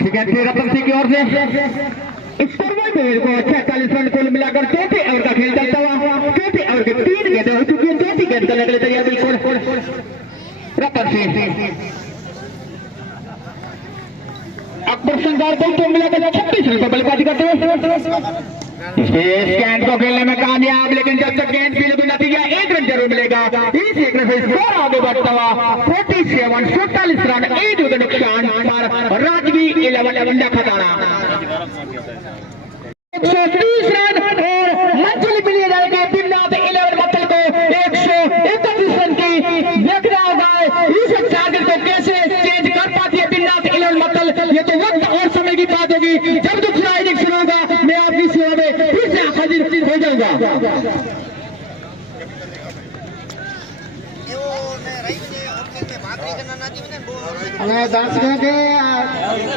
ठीक है, रतन सिंह की ओर से इस को 46 रन कुल मिलाकर चौथे ओवर का खेल चलता हुआ। चौथे ओवर के 3 गेंदें हो चुकी है। चौथी गेंद करने के लिए तैयार बिल्कुल रतन सिंह। अकबर संगार को मिलाकर 26 रन पर बल्लेबाजी करते हुए इस गेंद को खेलने में कामयाब, लेकिन जब तक गेंद की तो नतीजा 1 रन जरूर मिलेगा। इस एक रन से स्कोर आगे बढ़ता हुआ 47 रन 1 विकेट नुकसान पर राजवी 11 खताना 130 रन और मंजिल मिली जाएगी दिमनाथ 11 मत्थल को 131 रन की। देखना होगा इस टारगेट को कैसे चेंज कर पाती है दिमनाथ 11 मत्थल। ये तो वक्त और समय की बात होगी। जब दूसरा इनिंग शुरू होगा मैं आपकी सेवा में फिर से हाजिर हो जाऊंगा। અને દર્શકો કે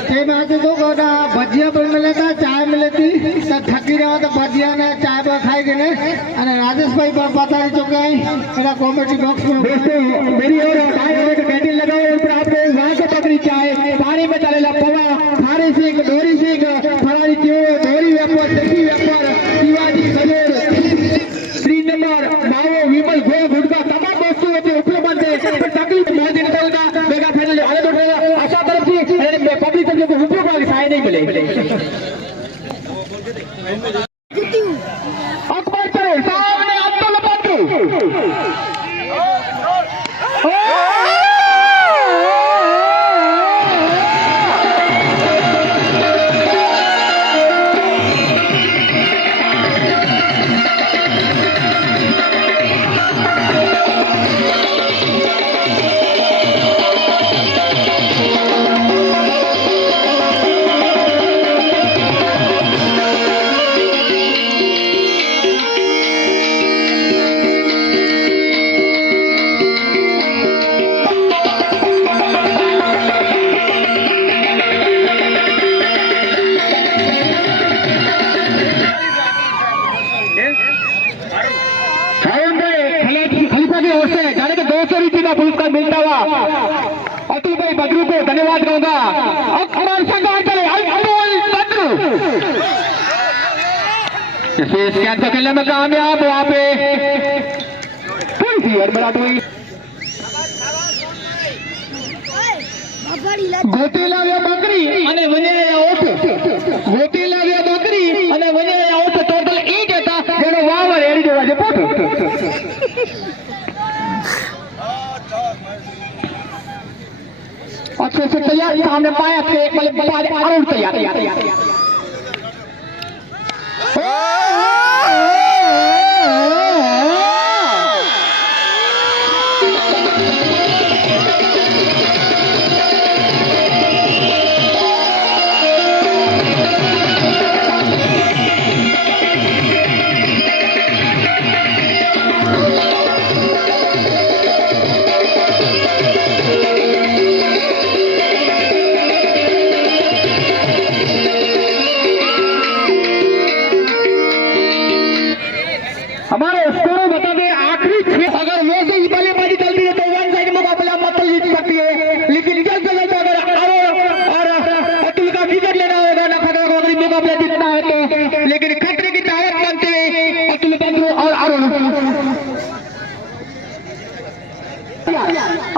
તે બાજુ તો કોના ભજીયા પણ મળે તા ચાય મળે તી તો થકી રહ્યો તો ભજીયા ને ચાય પણ ખાઈ ગઈ અને રાજેશભાઈ પણ પતાવી ચૂક્યા એના કોમેડી બોક્સ में दोस्तों मेरी ओर ढाई ओवर का कैंटीन लगाओ और आपको वहां से पकड़ी चाय पानी में चलेला पवा थारी सिंह डोरी सिंह फरारी क्यों डोरी व्यापार देखी व्यापार शिवाजी सजोर 3 नंबर माओ विमल गो गुटका तमाम दोस्तों होते उपलब्ध है। पर तकलीफ मौज निकलगा मेगा फाइनल आले तो आशा तरफ से पब्लिक से को उपयोग वाली सहाय नहीं मिले। अकबर चले सामने अब्दुल बद्रू पुरस्कार मिलता हुआ अतुल भाई बद्रू को धन्यवाद कहूंगा। अकबर संगार चले अतुल बद्रू इस गेंद को खेलने में कामयाब। वहां पे थोड़ी सी हड़बड़ाहट हुई। गोटी लाव्या बकरी અને વનેરા ઓટ ગોટી લાવ્યા બકરી અને વનેરા ઓટ ટોટલ 1 હતા જેનો વાવર એડી દેવા છે પોટ। अच्छे से तैयार सामने पाया से बल्लेबाज अरुण तैयार।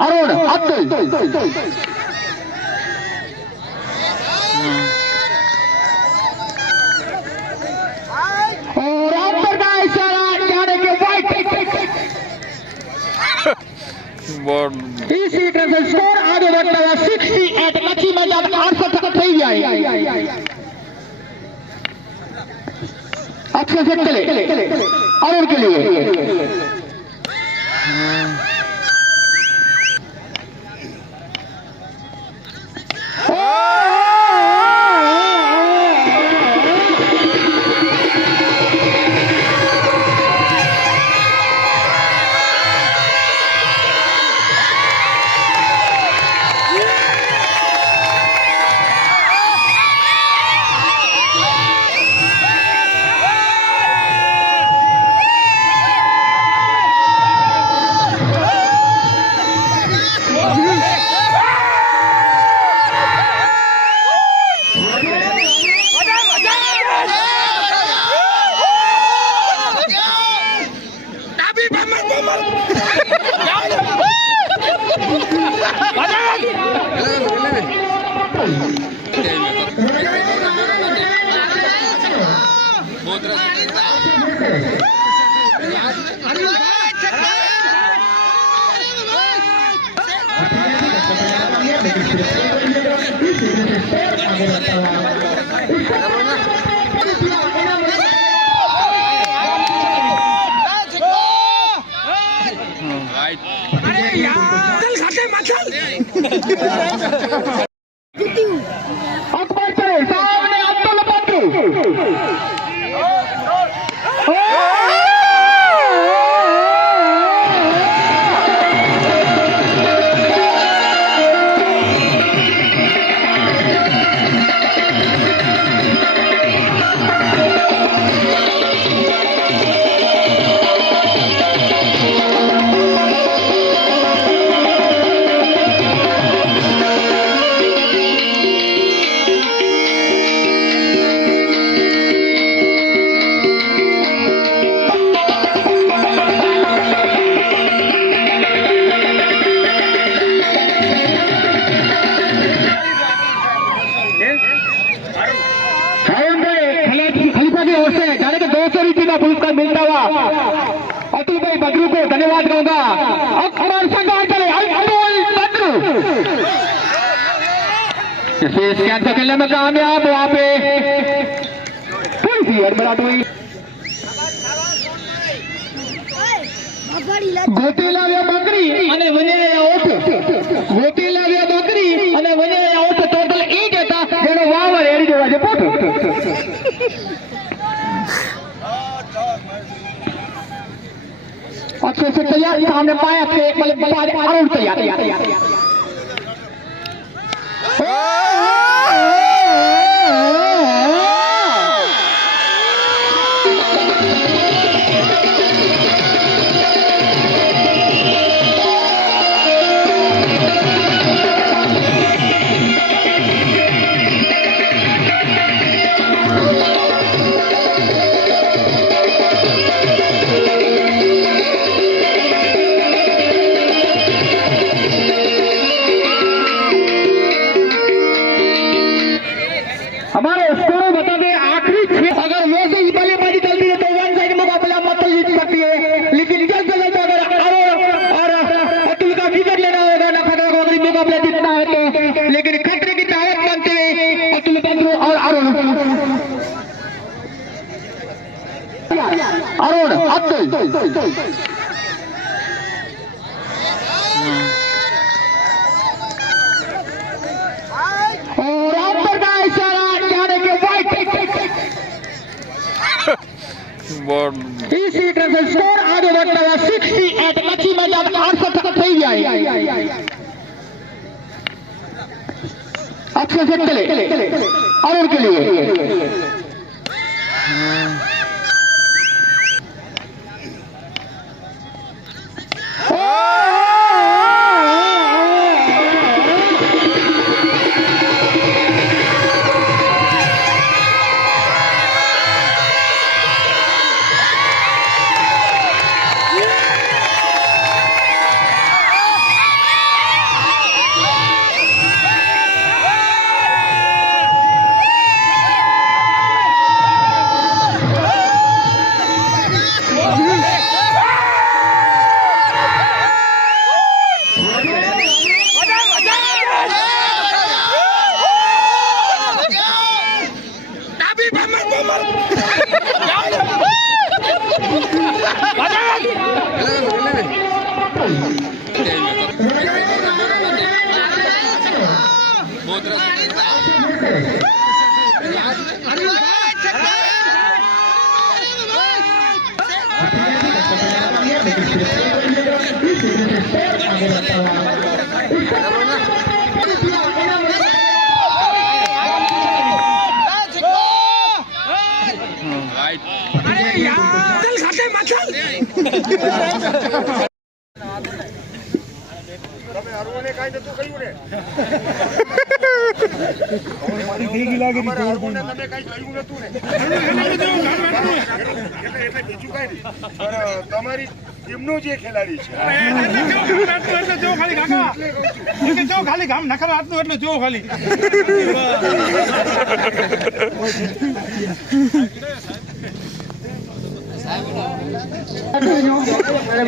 अरुण अब्दुल और अंदर का इशारा जाने के वाइट इसी तरह से स्कोर आगे बढ़ता हुआ 68 मच्छी में जब 68 થઈ જાય अच्छे से चले अरुण के लिए अकबर चले सामने अब्दुल बद्रू पुरस्कार मिलता हुआ अतुल भाई बद्रू को धन्यवाद कहूंगा। अकबर संघार चले अतुल बद्रू इस कैच को खेलने में कामयाब वहां पे गोटी लाव्या बकरी અને વણ્યા ઓઠ ગોટી લાવ્યા બકરી અને વણ્યા ઓઠ ટોટલ 8 હતા જેનો વાવર એડી દેવા છે પોટ अच्छे से तैयार सामने पाया से मतलब अरुण तैयार हमारे स्कोर बता दें आखिरी 6 अगर वैसे ही बल्लेबाजी चलती है तो वन साइड मुकाबला मतलब जीत सकती है, लेकिन जल्द से जल्द अगर और अतुल का विकेट लेना होगा ना खतरा को अगर मुकाबला जीतना है तो, लेकिन खतरे की ताकत मानते हुए अतुल बद्रू और अरुण अब्दुल और अंदर का इशारा जाने के वाइट इसी तरह से स्कोर आगे बढ़ता हुआ 68 मच्छी में जब 68 થઈ જાય अच्छे से चले अरुण के लिए તમારી ટીમનો જે ખેલાડી છે ખાલી ગામ નખર હાથનું એટલે જો ખાલી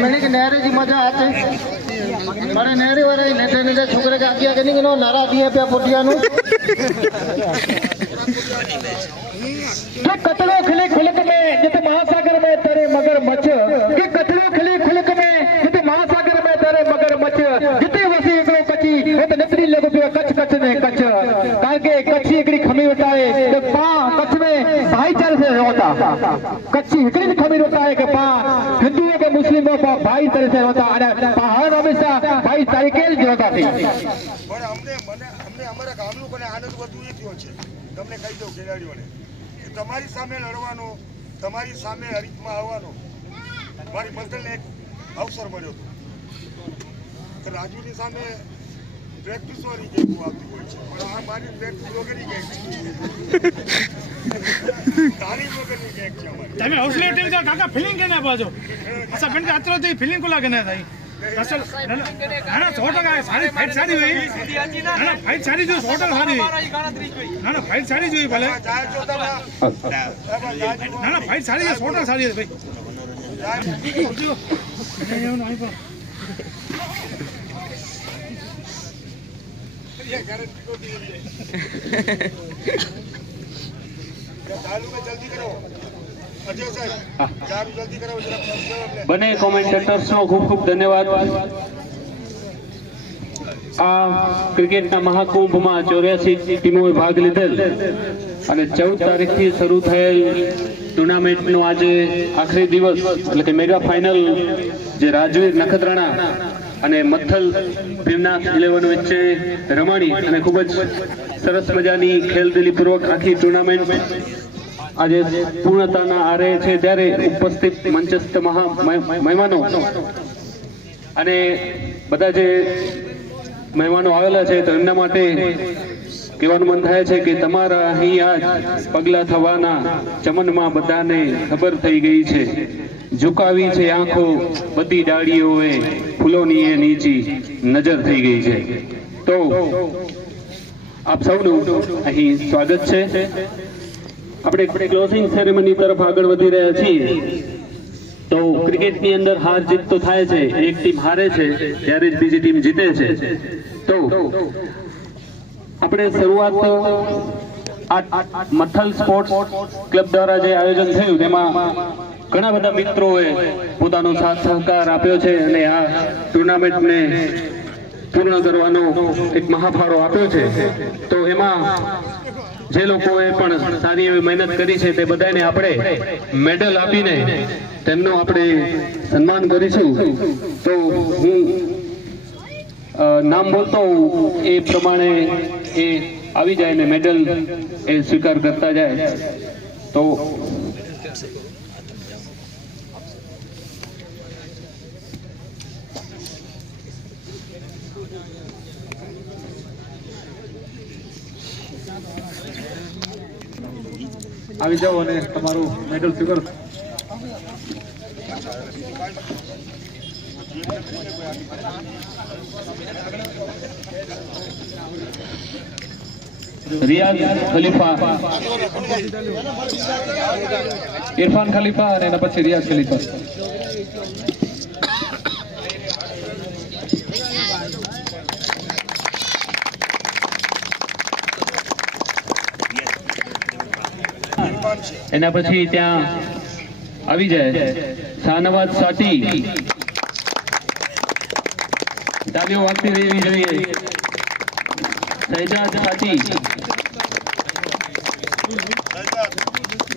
मैंने कि नहरे की मजा आते मारे नहरे वाले नेते नेते छोकरे का आगे नहीं गिनो नारा दिए पे पुटिया नु कि कतरो खिले खुलक में जिते महासागर में तेरे मगर मच कि कतरो खिले खुलक में जिते महासागर में तेरे मगर मच जिते वसी एकड़ो कची वो तो निकरी लगो पियो कच्छ कच्छ ने कच्छ कारण के कच्छी एकड़ी खमी उठाए तो पा कच्छ में भाईचारे से होता कच्ची एकड़ी खमी होता है कि पा हिंदुओं के मुस्लिमों को भाईचारे से होता अरे पहाड़ हमेशा भाईचारे के જ હોતા थी પણ અમને અમારા ગામ લોકોને આનંદ વધુ એ થયો છે તમને કહી દઉં ખેલાડીઓને કે તમારી સામે લડવાનો તમારી સામે હરીફમાં આવવાનો મારી પર્સનલને એક અવસર મળ્યો હતો તો રાજુની સામે પ્રેક્ટિસ વાળી ગેમ આવતી હોય છે પણ આ મારી પ્રેક્ટિસ વગરની ગેમ છે તાલીમ વગરની ગેમ છે અમારી તમે હૌસલે ટીમ કા કાકા ફિલિંગ કેને પાછો અચ્છા બેન આતરો થી ફિલિંગ કોલા કેને થાય અસલ ના 100% સારી ફાઇટ સારી હોય ના ફાઇટ સારી જો 100% સારી ના ફાઇટ સારી જોઈ ભલે ના ફાઇટ સારી 100% સારી ભાઈ જલ્દી કરો અજય સાહેબ ચાલુ જલ્દી કરો જરા બંને કોમેન્ટેટર્સનો ખૂબ ખૂબ ધન્યવાદ આ ક્રિકેટના મહાકુંભમાં 84 ટીમોએ ભાગ લીધેલ અને 14 તારીખથી શરૂ થયેલ ટુર્નામેન્ટનો આજે આખરી દિવસ એટલે કે મેગા ફાઇનલ જે રાજવીર નખત્રાણા અને મથલ ભીમનાથ 11 વચ્ચે રમાણી અને ખૂબ જ સરસ મજાની ખેલદિલીપૂર્વક આખી ટુર્નામેન્ટ આજે પૂર્ણતાના આરે છે ત્યારે ઉપસ્થિત મંચસ્થ મહેમાનો અને બધા જે મહેમાનો આવેલા છે તો એમના માટે કહેવાનું મન થાય છે કે તમારા અહીં આજ પગલા થવાના ચમનમાં બધાને ખબર થઈ ગઈ છે ઝુકાવી છે આંખો બધી ડાળીઓએ ફૂલોની એ નીચી નજર થઈ ગઈ છે તો આપ સૌનું અહીં સ્વાગત છે આપણે ક્લોઝિંગ સેરેમની તરફ આગળ વધી રહ્યા છીએ તો ક્રિકેટની અંદર હાર જીત તો થાય છે એક ટીમ હારે છે ત્યારે જ બીજી ટીમ જીતે છે તો આપણે શરૂઆત મથલ સ્પોર્ટ્સ ક્લબ દ્વારા જે આયોજન થયું તેમાં ઘણા બધા મિત્રોએ પોતાનો સાથ સહકાર આપ્યો છે અને આ ટુર્નામેન્ટને પૂર્ણ કરવાનો એક મહાફાળો આપ્યો છે તો એમાં જે લોકોએ પણ સારી એવી મહેનત કરી છે તે બધાને આપણે મેડલ આપીને તેમનું આપણે સન્માન કરીશું તો હું નામ બોલતો એ પ્રમાણે એ આવી જાય ને મેડલ એ સ્વીકાર કરતા જાય તો આવી જાઓ અને તમારું મેડલ સ્વીકારો રિયાઝ ખલીફા ઇરફાન ખલીફા અને એના પછી રિયાઝ ખલીફા મહેમાન છે. એના પછી ત્યાં આવી જાય શાહનવાજ સાટી, તાલીઓ વાગતી રહેવી જોઈએ. શહેજાદ સાટી,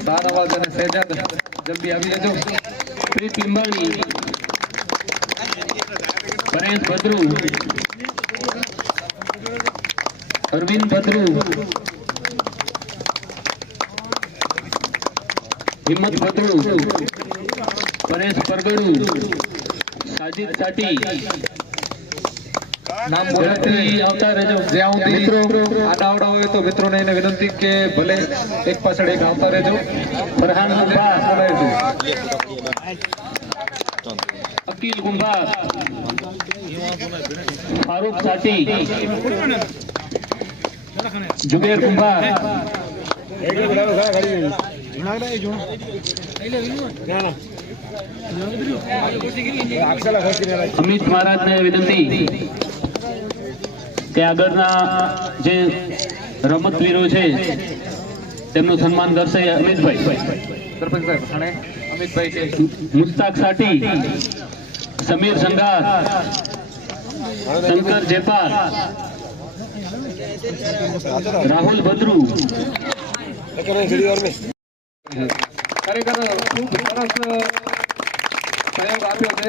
શાહનવાજ અને શહેજાદ જલ્દી આવી જજો. પ્રીત લિંબાણી, પરેશ ભદ્રુ, અરવિંદ ભદ્રુ, હિંમત ભદ્રુ, પરેશ પરગડુ, સાજિદ સાટી. નામ બોલાતી આવતા રહેજો. જ્યાં સુધી મિત્રો આડાવડા હોય તો મિત્રોને એને વિનંતી કે ભલે એક પાછળ એક આવતા રહેજો. ફરહાન ગુંભા, બોલાવીશું. અકીલ ગુંભા, ફારૂક સાટી, જુબેર ગુંભા, અમિત મહારાજને વિનંતી કે આગળના જે રમતવીરો છે તેમનું સન્માન કરશે. અમિતભાઈ, સરપંચ સાહેબ અને અમિતભાઈ છે. મુસ્તાક સાટી, સમીર સંઘાર, શંકર જેપાલ, રાહુલ ભદ્રુ, ખરેખર ખૂબ સરસ સહયોગ આપ્યો છે.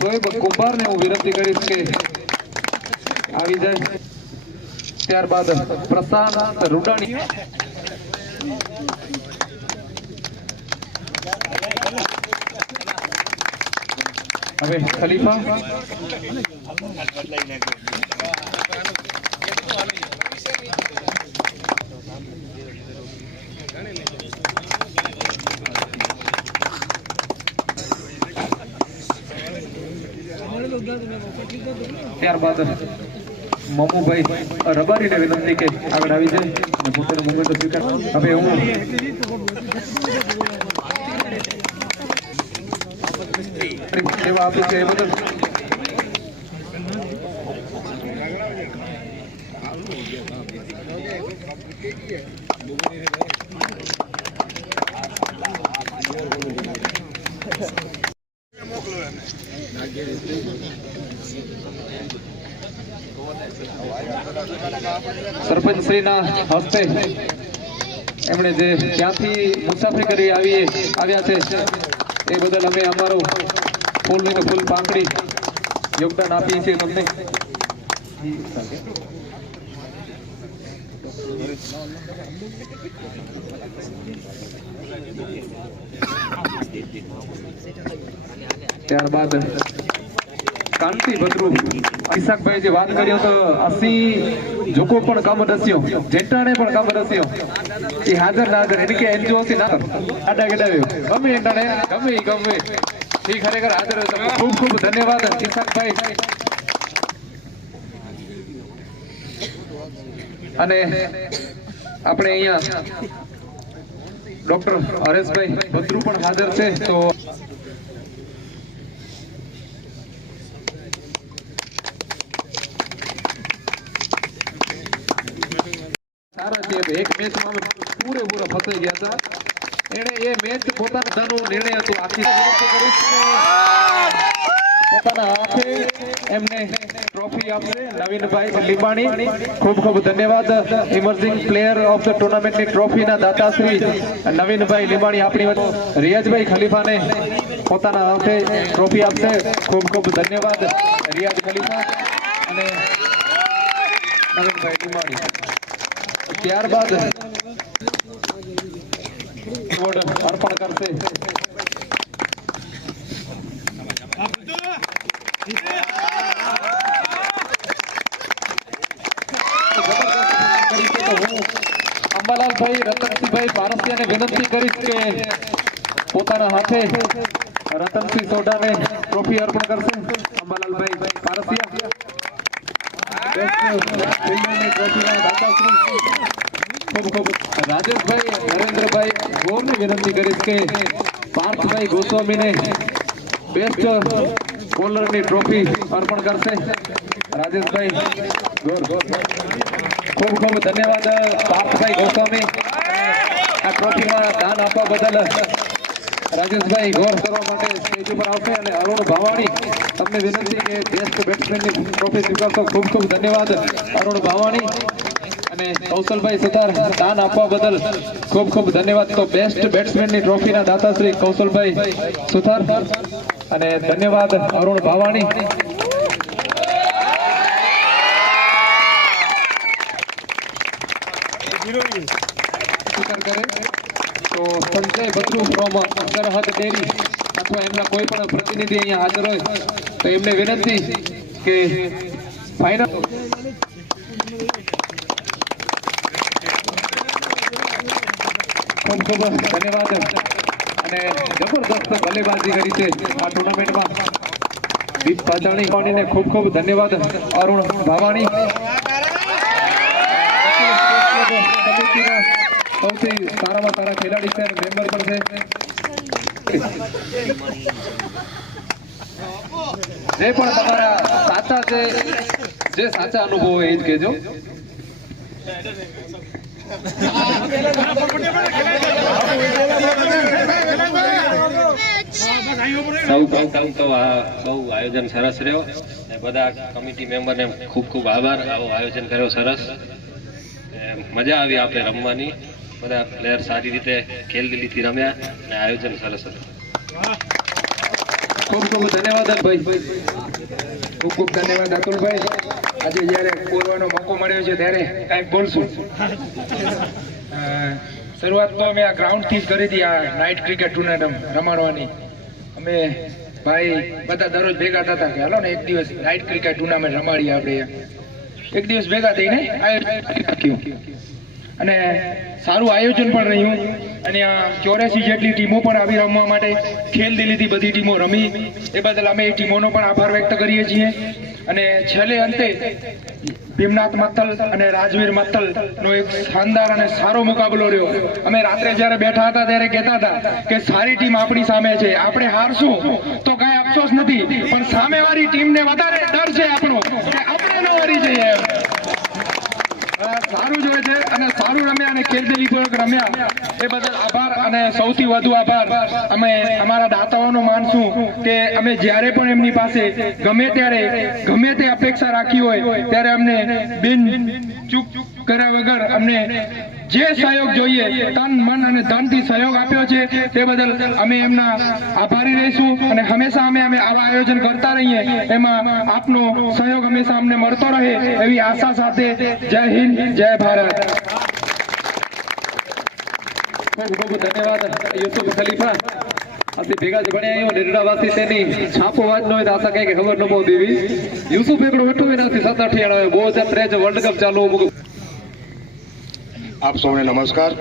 શોએબ કુંભારને હું વિનંતી કરીશ કે આવી જાય. ત્યારબાદ પ્રશાંત રૂડાણી, હવે ખલીફા, ત્યારબાદ મમુભાઈ રબારીને વિનંતી કે આગળ આવી જાય અને પોતાનો મોમેન્ટ સ્વીકાર. હવે હું સેવા આપી છે એ બદલ મોકલો એને. સરપંચ શ્રીના હસ્તે એમણે જે ત્યાંથી મુસાફરી કરી આવ્યા છે એ બદલ અમે અમારો ફૂલની ફૂલ પાંખડી યોગદાન આપીએ છીએ તમને. ત્યારબાદ કાંતિ ભદ્રુ ઈસાકભાઈ જે વાત કરી તો અસી જોકો પણ કામ રસ્યો જેટાણે પણ કામ રસ્યો એ હાજર ના હાજર એટલે કે એનજીઓ થી ના આડા ગડાવ્યો ગમે એટાણે ગમે એ ખરેખર હાજર ખૂબ ખૂબ ધન્યવાદ ઈસાકભાઈ. અને આપણે અહીંયા ડોક્ટર હરેશભાઈ ભદ્રુ પણ હાજર છે. તો સારા છે. એક મેચમાં અમે પૂરેપૂરા ફસાઈ ગયા હતા. એને એ મેચ પોતાના ધનનો નિર્ણય હતો. આખી પોતાના હાથે એમને ટ્રોફી આપશે નવીનભાઈ લીંબાણી. ખૂબ ખૂબ ધન્યવાદ. ઇમર્જિંગ પ્લેયર ઓફ ધ ટુર્નામેન્ટની ટ્રોફીના દાતાશ્રી નવીનભાઈ લીંબાણી આપણી વચ્ચે રિયાઝભાઈ ખલીફાને પોતાના હાથે ટ્રોફી આપશે. ખૂબ ખૂબ ધન્યવાદ રિયાઝ ખલીફા અને નવીનભાઈ લીંબાણી. ત્યારબાદ એવોર્ડ અર્પણ કરશે અંબાલાલભાઈ રતનસિંહભાઈ પારસિયાને વિનંતી કરીશ કે પોતાના હાથે રતનસિંહ સોઢાને ટ્રોફી અર્પણ કરશે. અંબાલાલભાઈ પારસિયા ખૂબ ખૂબ રાજેશભાઈ નરેન્દ્રભાઈ ગોરની વિનંતી કરીશ કે પાર્થભાઈ ગોસ્વામીને બેસ્ટ બોલરની ટ્રોફી અર્પણ કરશે. રાજેશભાઈ ગોર ખૂબ ખૂબ ધન્યવાદ પાર્થભાઈ ગોસ્વામી. ટ્રોફીમાં દાન આપવા બદલ રાજેશભાઈ ગૌર કરવા માટે સ્ટેજ ઉપર આવશે અને અરુણ ભાવાણી તમને વિનંતી કે બેસ્ટ બેટ્સમેનની ટ્રોફી સ્વીકારશો. ખૂબ ખૂબ ધન્યવાદ અરુણ ભાવાણી અને કૌશલભાઈ સુતાર દાન આપવા બદલ ખૂબ ખૂબ ધન્યવાદ. તો બેસ્ટ બેટ્સમેનની ટ્રોફીના દાતા શ્રી કૌશલભાઈ સુતાર અને ધન્યવાદ અરુણ ભાવાણી. સ્વીકાર કરે તો સંજય બત્રુ ફ્રોમ સરહદ ડેરી અથવા એમના કોઈ પણ પ્રતિનિધિ અહીંયા હાજર હોય તો એમને વિનંતી કે ફાઇનલ ખૂબ ખૂબ ધન્યવાદ અને જબરદસ્ત બલ્લેબાજી કરી છે આ ટુર્નામેન્ટમાં દીપ પાચાણીને ખૂબ ખૂબ ધન્યવાદ અરુણ ભાવાણી. સમિતિના સૌથી સારામાં સારા ખેલાડી છે અને મેમ્બર પણ છે. જે પણ તમારા સાચા છે, જે સાચા અનુભવ હોય એ જ કહેજો. સૌ પ્રથમ તો આ બહુ આયોજન સરસ રહ્યો. બધા કમિટી મેમ્બરને ખૂબ ખૂબ આભાર. આવું આયોજન કર્યો સરસ. મજા આવી આપણે રમવાની. બધા પ્લેયર સારી રીતે ખેલદિલીથી રમ્યા અને આયોજન સરસ હતું. ખૂબ ખૂબ ધન્યવાદ ભાઈ. ખૂબ ખૂબ ધન્યવાદ અતુલભાઈ. આજે જ્યારે બોલવાનો મોકો મળ્યો છે ત્યારે કાંઈક બોલશું. શરૂઆત તો અમે આ ગ્રાઉન્ડથી જ કરી હતી, આ નાઇટ ક્રિકેટ ટુર્નામેન્ટ રમાડવાની. અમે ભાઈ બધા દરરોજ ભેગા થતા કે હાલો ને એક દિવસ નાઇટ ક્રિકેટ ટુર્નામેન્ટ રમાડીએ આપણે. એક દિવસ ભેગા થઈને આયોજન રાખ્યું અને સારું આયોજન પણ રહ્યું. અને આ 84 જેટલી ટીમો પણ આવી રમવા માટે ખેલદિલીથી બધી ટીમો રમી. એ બદલ અમે એ ટીમોનો પણ આભાર વ્યક્ત કરીએ છીએ. અને છેલ્લે અંતે ભીમનાથ મત્તલ અને રાજવીર મત્તલ નો એક શાનદાર અને સારો મુકાબલો રહ્યો. અમે રાત્રે જ્યારે બેઠા હતા ત્યારે કહેતા હતા કે સારી ટીમ આપણી સામે છે, આપણે હારશું તો કાંઈ અફસોસ નથી, પણ સામેવાળી ટીમને વધારે ડર છે આપણો કે આપણે ન હારી જઈએ. સારું જ હોય છે અને સારું રમ્યા અને ખેલદિલીપૂર્વક રમ્યા એ બદલ આભાર. અને સૌથી વધુ આભાર અમે અમારા દાતાઓનો માનશું કે અમે જ્યારે પણ એમની પાસે ગમે ત્યારે ગમે તે અપેક્ષા રાખી હોય ત્યારે અમને બિન ચૂક કર્યા વગર અમને જે સહયોગ જોઈએ તન મન અને ધનથી સહયોગ આપ્યો છે તે બદલ અમે એમના આભારી રહીશું. અને હંમેશા અમે આવા આયોજન કરતા રહીએ, એમાં આપનો સહયોગ હંમેશા અમને મળતો રહે એવી આશા સાથે જય હિન્દ, જય ભારત. ખૂબ ખૂબ ધન્યવાદ યુસુફ ખલીફા. ਅਸੀਂ ભેગા જ ભણ્યા આવ્યો નિર્ણાવાસી તેની છાપો વાજ ન હોય તો આશા કઈ ખબર ન બહુ દેવી. યુસુફ એકડો વેઠો વિનાથી 7-8 આવે 2013 વર્લ્ડ કપ ચાલુ. આપ સૌને નમસ્કાર.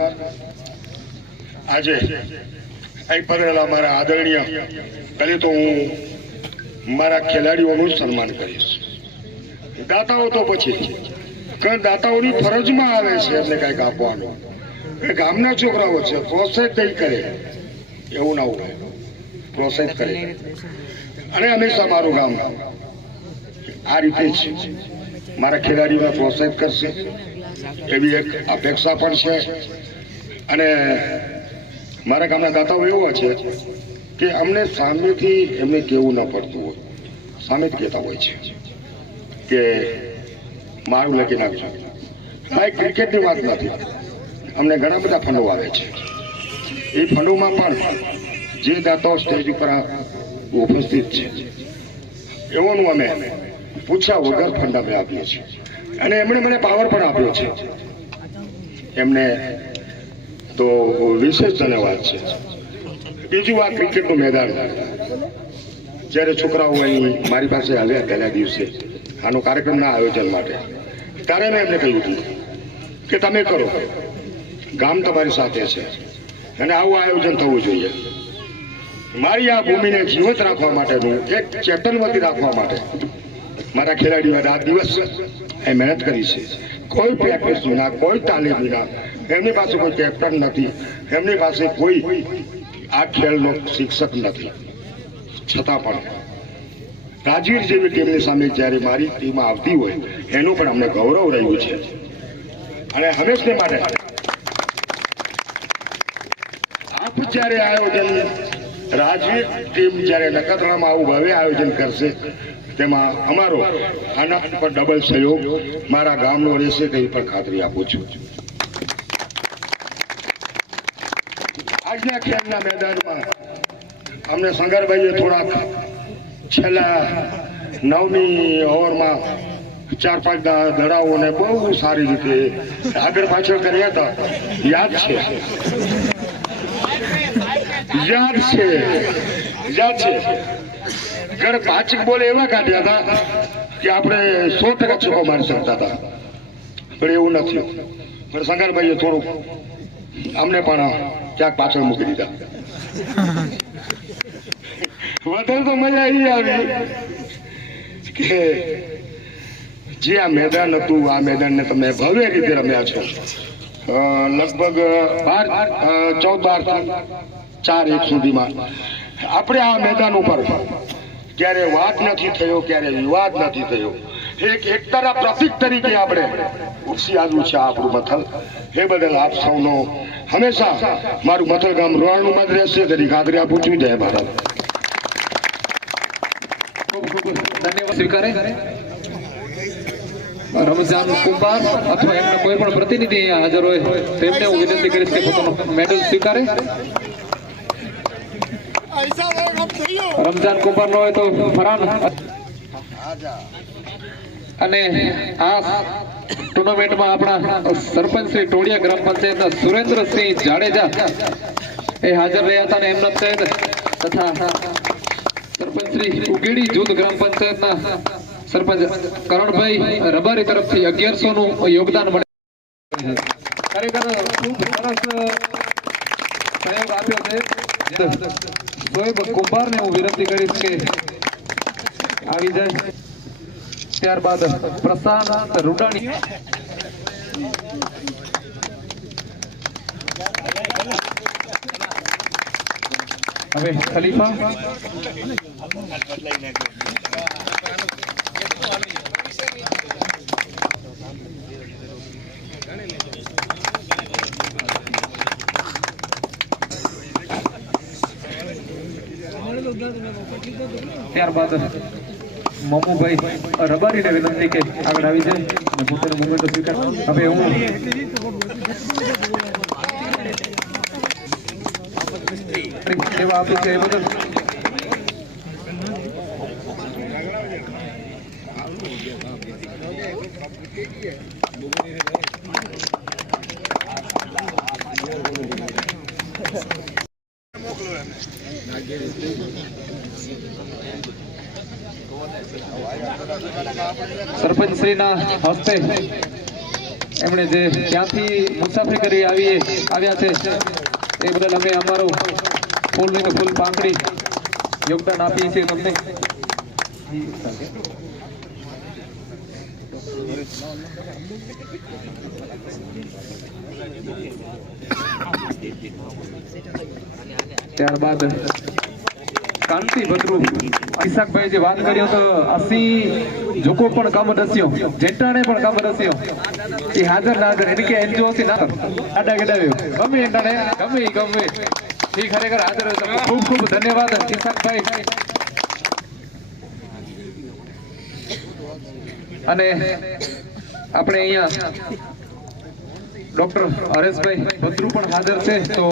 આજે અહીં પધારેલા મારા આદરણીય પહેલી તો હું મારા ખેલાડીઓનું સન્માન કરીશ. દાતાઓ તો પછી, કારણ દાતાઓની ફરજમાં આવે છે એમને કંઈક આપવાનું. એ ગામના છોકરાઓ છે, પ્રોત્સાહિત કંઈ કરે એવું ના હોય, પ્રોત્સાહિત કરે. અને હંમેશા મારું ગામ આ રીતે જ મારા ખેલાડીઓને પ્રોત્સાહિત કરશે એવી એક અપેક્ષા પણ છે. અને મારા ગામના દાતાઓ એવા છે કે અમને સામેથી એમને કહેવું ન પડતું હોય, સામે જ કહેતા હોય છે કે મારું લખી નાખજો. ભાઈ ક્રિકેટની વાત નથી, અમને ઘણા બધા ફંડો આવે છે. એ ફંડોમાં પણ જે દાતાઓ સ્ટેજ ઉપર ઉપસ્થિત છે એઓનું અમે પૂછ્યા વગર ફંડ અમે આપીએ છીએ. અને એમણે મને પાવર પણ આપ્યો છે, એમને તો વિશેષ ધન્યવાદ છે. બીજું આ ક્રિકેટનું મેદાન જ્યારે છોકરાઓ અહીં મારી પાસે આવ્યા પહેલા દિવસે આનો કાર્યક્રમના આયોજન માટે, ત્યારે મેં એમને કહ્યું હતું કે તમે કરો, ગામ તમારી સાથે છે અને આવું આયોજન થવું જોઈએ. મારી આ ભૂમિને જીવંત રાખવા માટેનું, એક ચેતનવતી રાખવા માટે મારા ખેલાડીઓ રાત દિવસ એ મહેનત કરી છે. કોઈ પ્રેક્ટિસ વિના, કોઈ તાલીમ વિના, એમની પાસે કોઈ કેપ્ટન નથી, એમની પાસે કોઈ આ ખેલનો શિક્ષક નથી, છતાં પણ રાજવીર જેવી ટીમની સામે જ્યારે મારી ટીમ આવતી હોય એનું પણ અમને ગૌરવ રહ્યું છે. અને હંમેશને માટે આપ જ્યારે આયોજન રાજવી ટીમ જ્યારે નખત્રાણામાં આવું ભવ્ય આયોજન કરશે તેમાં અમારો આના પર ડબલ સહયોગ મારા ગામનો રહેશે તેવી પણ ખાતરી આપું છું. આજના ખેલના મેદાનમાં અમને શંકરભાઈએ થોડાક છેલ્લા 9મી ઓવરમાં 4-5 દડાઓને બહુ સારી રીતે આગળ પાછળ કર્યા હતા. યાદ છે ઘર 5 બોલ એવા કાઢ્યા હતા કે આપણે 100% છક્કો મારી શકતા હતા, પણ એવું નથી. પણ શંકરભાઈએ થોડુંક અમને પણ ક્યાંક પાછળ મૂકી દીધા. વધારે તો મજા એ આવી કે જે આ મેદાન હતું, આ મેદાનને તમે ભવ્ય રીતે રમ્યા છો. લગભગ 14-4 સુધીમાં આપણે આ મેદાન ઉપર ક્યારે વાત નથી થયો, ક્યારે વિવાદ નથી થયો. એક તરફ પ્રતિક તરીકે આપણે ઉછરી આવ્યું છે આપણું મથલ. એ બદલ આપ સૌનો હંમેશા મારું મથલ ગામ રોહાણુમાં જ રહેશે તેની ખાતરી આપું છું. જય ભારત. ખૂબ ખૂબ ધન્યવાદ સ્વીકારે. રમજાન કુંભાર અથવા એમના કોઈ પણ પ્રતિનિધિ અહીંયા હાજર હોય તેમને હું વિનંતી કરીશ કે પોતાનો મેડલ સ્વીકારે. રમજાન કુંભાર નો હોય તો ફરાન. અને આ ટુર્નામેન્ટમાં આપણા સરપંચ શ્રી ટોડિયા ગ્રામ પંચાયતના સુરેન્દ્રસિંહ જાડેજા એ હાજર રહ્યા હતા અને એમના તથા સરપંચ શ્રી ઉગેડી જૂથ ગ્રામ પંચાયતના સરપંચ કરણભાઈ રબારી તરફથી 1100 નું યોગદાન મળે. ખરેખર ખૂબ સરસ સહયોગ આપ્યો છે. શોએબ કુંભારને હું વિનંતી કરીશ કે આવી જાય. ત્યારબાદ પ્રશાંત રૂડાણી. હવે ખલીફા. ત્યારબાદ મમુભાઈ રબારીને વિનંતી કે આગળ આવી જાય અને પોતાનો મોમેન્ટો સ્વીકાર. હવે હું સેવા આપું છું એ બદલ સરપંચ શ્રીના હસ્તે એમણે જે ત્યાંથી મુસાફરી કરી આવ્યા છે એ બદલ અમે અમારું ફૂલ પાંખડી યોગદાન આપીએ છીએ તમને. ત્યારબાદ કાંતિ ભદ્રુ ઈસાકભાઈ જે વાત કરી તો 80 જોકો પણ કામ દસ્યો જેટાણે પણ કામ દસ્યો એ હાજર ના હાજર એટલે કે એનજીઓસી ના આડા ગડાવ્યો ગમે એટાણે ગમે એ ખરેખર હાજર ખૂબ ખૂબ ધન્યવાદ ઈસાકભાઈ. અને આપણે અહીંયા ડોક્ટર હરેશભાઈ ભદ્રુ પણ હાજર છે. તો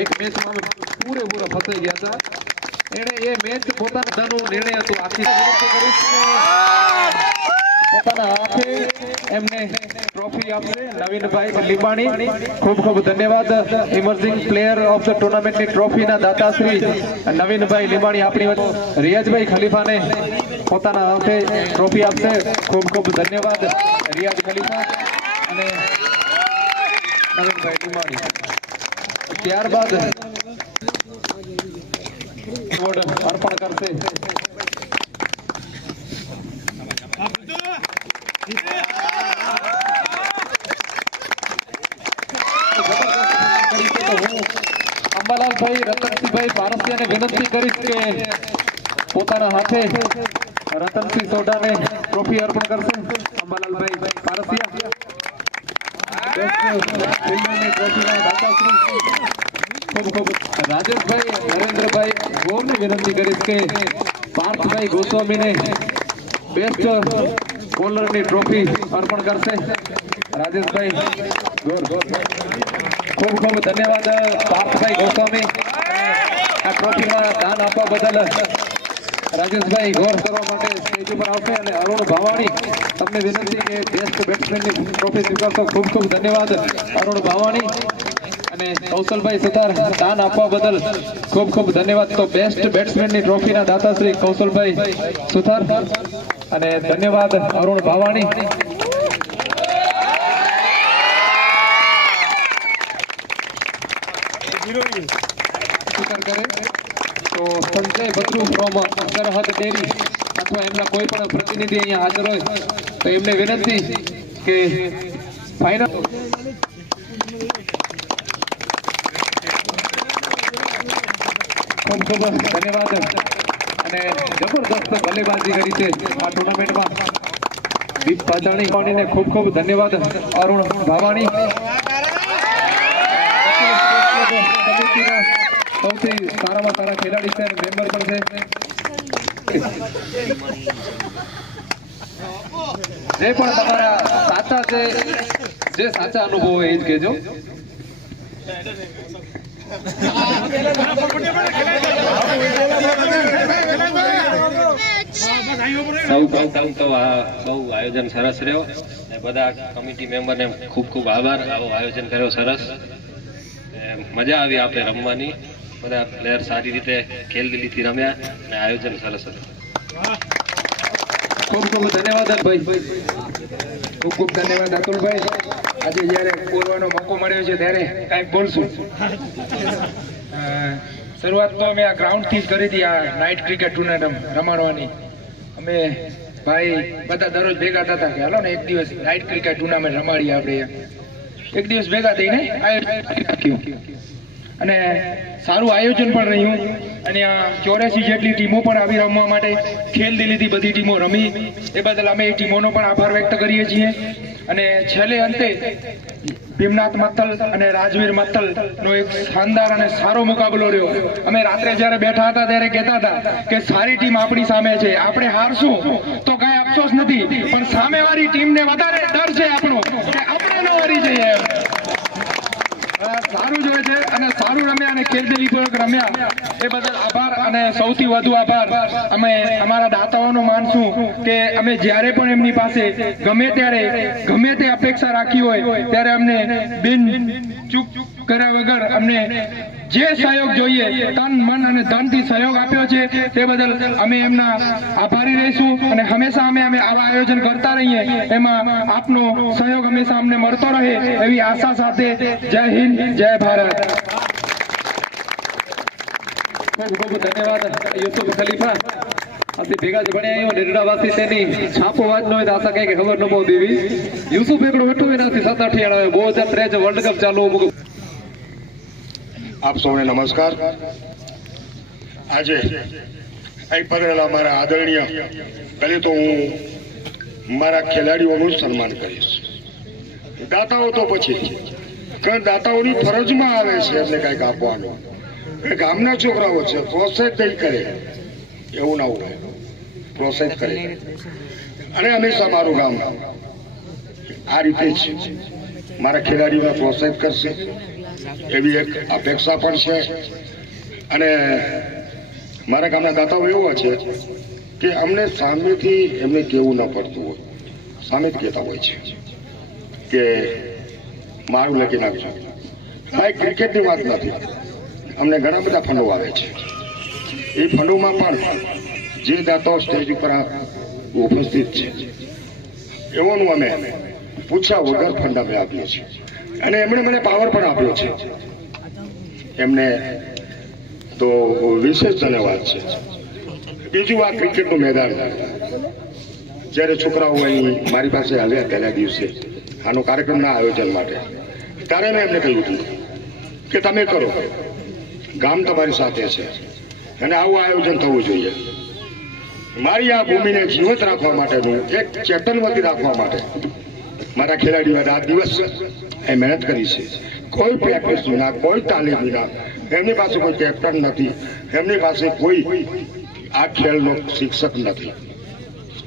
એક મેચમાં અમે પૂરેપૂરા ફસાઈ ગયા હતા. એને એ મેચ પોતાનો નિર્ણય હતો. આખી પોતાના હાથે એમને ટ્રોફી આપશે નવીનભાઈ લીંબાણી. ખૂબ ખૂબ ધન્યવાદ. ઇમર્જિંગ પ્લેયર ઓફ ધ ટુર્નામેન્ટની ટ્રોફીના દાતાશ્રી નવીનભાઈ લીંબાણી આપણી વચ્ચે રિયાજભાઈ ખલીફાને પોતાના હાથે ટ્રોફી આપશે. ખૂબ ખૂબ ધન્યવાદ રિયાજ ખલીફા અને નવીનભાઈ લીંબાણી. ત્યારબાદ અર્પણ કરશે અંબાલાલભાઈ રતનસિંહભાઈ પારસિયાને વિનંતી કરીશ કે પોતાના હાથે રતનસિંહ સોઢાને ટ્રોફી અર્પણ કરશે અંબાલાલભાઈ પારસિયા. બેસ્ટ ફિલ્ડરની ટ્રોફીના દાતાશ્રી ખૂબ ખૂબ રાજેશભાઈ નરેન્દ્રભાઈ ગોરની વિનંતી કરીશ કે પાર્થભાઈ ગોસ્વામીને બેસ્ટ બોલરની ટ્રોફી અર્પણ કરશે. રાજેશભાઈ ગોર ખૂબ ખૂબ ધન્યવાદ પાર્થભાઈ ગોસ્વામી આ ટ્રોફીમાં દાન આપવા બદલ. રાજેશભાઈ ગોર કરવા માટે સ્ટેજ ઉપર આવશે અને અરુણ ભાવાણી તમને વિનંતી કે બેસ્ટ બેટ્સમેનની ટ્રોફી સ્વીકારશો. ખૂબ ખૂબ ધન્યવાદ અરુણ ભાવાણી અને કૌશલભાઈ સુતાર દાન આપવા બદલ ખૂબ ખૂબ ધન્યવાદ. તો બેસ્ટ બેટ્સમેનની ટ્રોફીના દાતાશ્રી કૌશલભાઈ સુતાર અને ધન્યવાદ અરુણ ભાવાણી. સ્વીકાર કરે તો સંજય બત્રુ ફ્રોમ સરહદ ડેરી અથવા એમના કોઈ પણ પ્રતિનિધિ અહીંયા હાજર હોય તો એમને વિનંતી કે ફાઇનલ ખૂબ ખૂબ ધન્યવાદ અને જબરદસ્ત બલ્લેબાજી કરી છે આ ટુર્નામેન્ટમાં. દીપ પાચાણીને ખૂબ ખૂબ ધન્યવાદ અરુણ ભાવાણી. સમિતિના સૌથી સારામાં સારા ખેલાડી છે અને મેમ્બર પણ છે. જે પણ તમારા સાચા છે, જે સાચા અનુભવ હોય એ જ કહેજો. સૌ પ્રથમ તો આ બહુ આયોજન સરસ રહ્યો અને બધા કમિટી મેમ્બરને ખૂબ ખૂબ આભાર. આવું આયોજન કર્યો સરસ, મજા આવી આપણે રમવાની. બધા પ્લેયર સારી રીતે ખેલદિલીથી રમ્યા અને આયોજન સરસ હતું. ખૂબ ખૂબ ધન્યવાદ ભાઈ. ખૂબ ખૂબ ધન્યવાદ અતુલભાઈ. આજે જ્યારે બોલવાનો મોકો મળ્યો છે ત્યારે કાંઈક બોલશું. શરૂઆત તો અમે આ ગ્રાઉન્ડથી જ કરી હતી, આ નાઇટ ક્રિકેટ ટુર્નામેન્ટ રમાડવાની. અમે ભાઈ બધા દરરોજ ભેગા થતા કે હાલો ને એક દિવસ નાઇટ ક્રિકેટ ટુર્નામેન્ટ રમાડીએ આપણે. એક દિવસ ભેગા થઈને આયોજન રાખ્યું અને સારું આયોજન પણ રહ્યું. અને આ 84 જેટલી ટીમો પણ આવી રમવા માટે ખેલદિલીથી બધી ટીમો રમી. એ બદલ અમે એ ટીમોનો પણ આભાર વ્યક્ત કરીએ છીએ. અને છેલ્લે અંતે ભીમનાથ મત્તલ અને રાજવીર મત્તલ નો એક શાનદાર અને સારો મુકાબલો રહ્યો. અમે રાત્રે જ્યારે બેઠા હતા ત્યારે કહેતા હતા કે સારી ટીમ આપણી સામે છે, આપણે હારશું તો કાંઈ અફસોસ નથી, પણ સામેવાળી ટીમને વધારે ડર છે આપણો કે આપણે ન હારી જઈએ. સારું જોયે છે અને સારું રમ્યા અને ખેલદિલીપૂર્વક રમ્યા એ બદલ આભાર. અને સૌથી વધુ આભાર અમે અમારા દાતાઓનો માનશું કે અમે જ્યારે પણ એમની પાસે ગમે ત્યારે ગમે તે અપેક્ષા રાખી હોય ત્યારે અમને બિન ચૂક કર્યા વગર અમને જે સહયોગ જોઈએ તન મન અને ધનથી સહયોગ આપ્યો છે તે બદલ અમે એમના આભારી રહીશું. અને હંમેશા અમે આવા આયોજન કરતા રહીએ, એમાં આપનો સહયોગ હંમેશા અમને મળતો રહે એવી આશા સાથે જય હિન્દ, જય ભારત. ખૂબ ખૂબ ધન્યવાદ યુસુફ ખલીફા. ਅਸੀਂ ભેગા જ ભણ્યા આવ્યો નિરડાવાસી તેની છાપો વાંચ ન હોય તો આશા કઈ ખબર ન બહુ દેવી. યુસુફ એકડો બેઠો એનાથી 7-8 આવે 2013 વર્લ્ડ કપ ચાલુ. આપ સૌને નમસ્કાર. આજે અહીં પધારેલા અમારા આદરણીય, પહેલે તો હું મારા ખેલાડીઓનું સન્માન કરીશ. દાતાઓ તો પછી, કારણ દાતાઓની ફરજમાં આવે છે એમને કંઈક આપવાનું. ગામના છોકરાઓ છે, પ્રોત્સાહિત નહીં કરે એવું ના હોય, પ્રોત્સાહિત કરે. અને હંમેશા મારું ગામ આ રીતે જ મારા ખેલાડીઓને પ્રોત્સાહિત કરશે એવી એક અપેક્ષા પણ છે. અને મારા ગામના દાતાઓ એવા છે કે અમને સામેથી એમને કહેવું ન પડતું હોય, સામે જ કહેતા હોય છે કે મારું લખી નાખજો. આ ક્રિકેટની વાત નથી, અમને ઘણા બધા ફંડો આવે છે. એ ફંડોમાં પણ જે દાતાઓ સ્ટેજ ઉપર ઉપસ્થિત છે એઓનું અમે પૂછ્યા વગર ફંડ અમે આપીએ છીએ. અને એમણે મને પાવર પણ આપ્યો છે, એમને તો વિશેષ ધન્યવાદ છે. બીજું આ ક્રિકેટનું મેદાન, જ્યારે છોકરાઓ અહીં મારી પાસે આવ્યા પહેલા દિવસે આનો કાર્યક્રમના આયોજન માટે, ત્યારે મેં એમને કહ્યું હતું કે તમે કરો, ગામ તમારી સાથે છે અને આવું આયોજન થવું જોઈએ. મારી આ ભૂમિને જીવંત રાખવા માટેનું એક ચેતનવતી રાખવા માટે મારા ખેલાડીઓ રાત દિવસ એ મહેનત કરી છે. કોઈ પ્રેક્ટિસ વિના, કોઈ તાલીમ વિના, એમની પાસે કોઈ કેપ્ટન નથી, એમની પાસે કોઈ આ ખેલનો શિક્ષક નથી,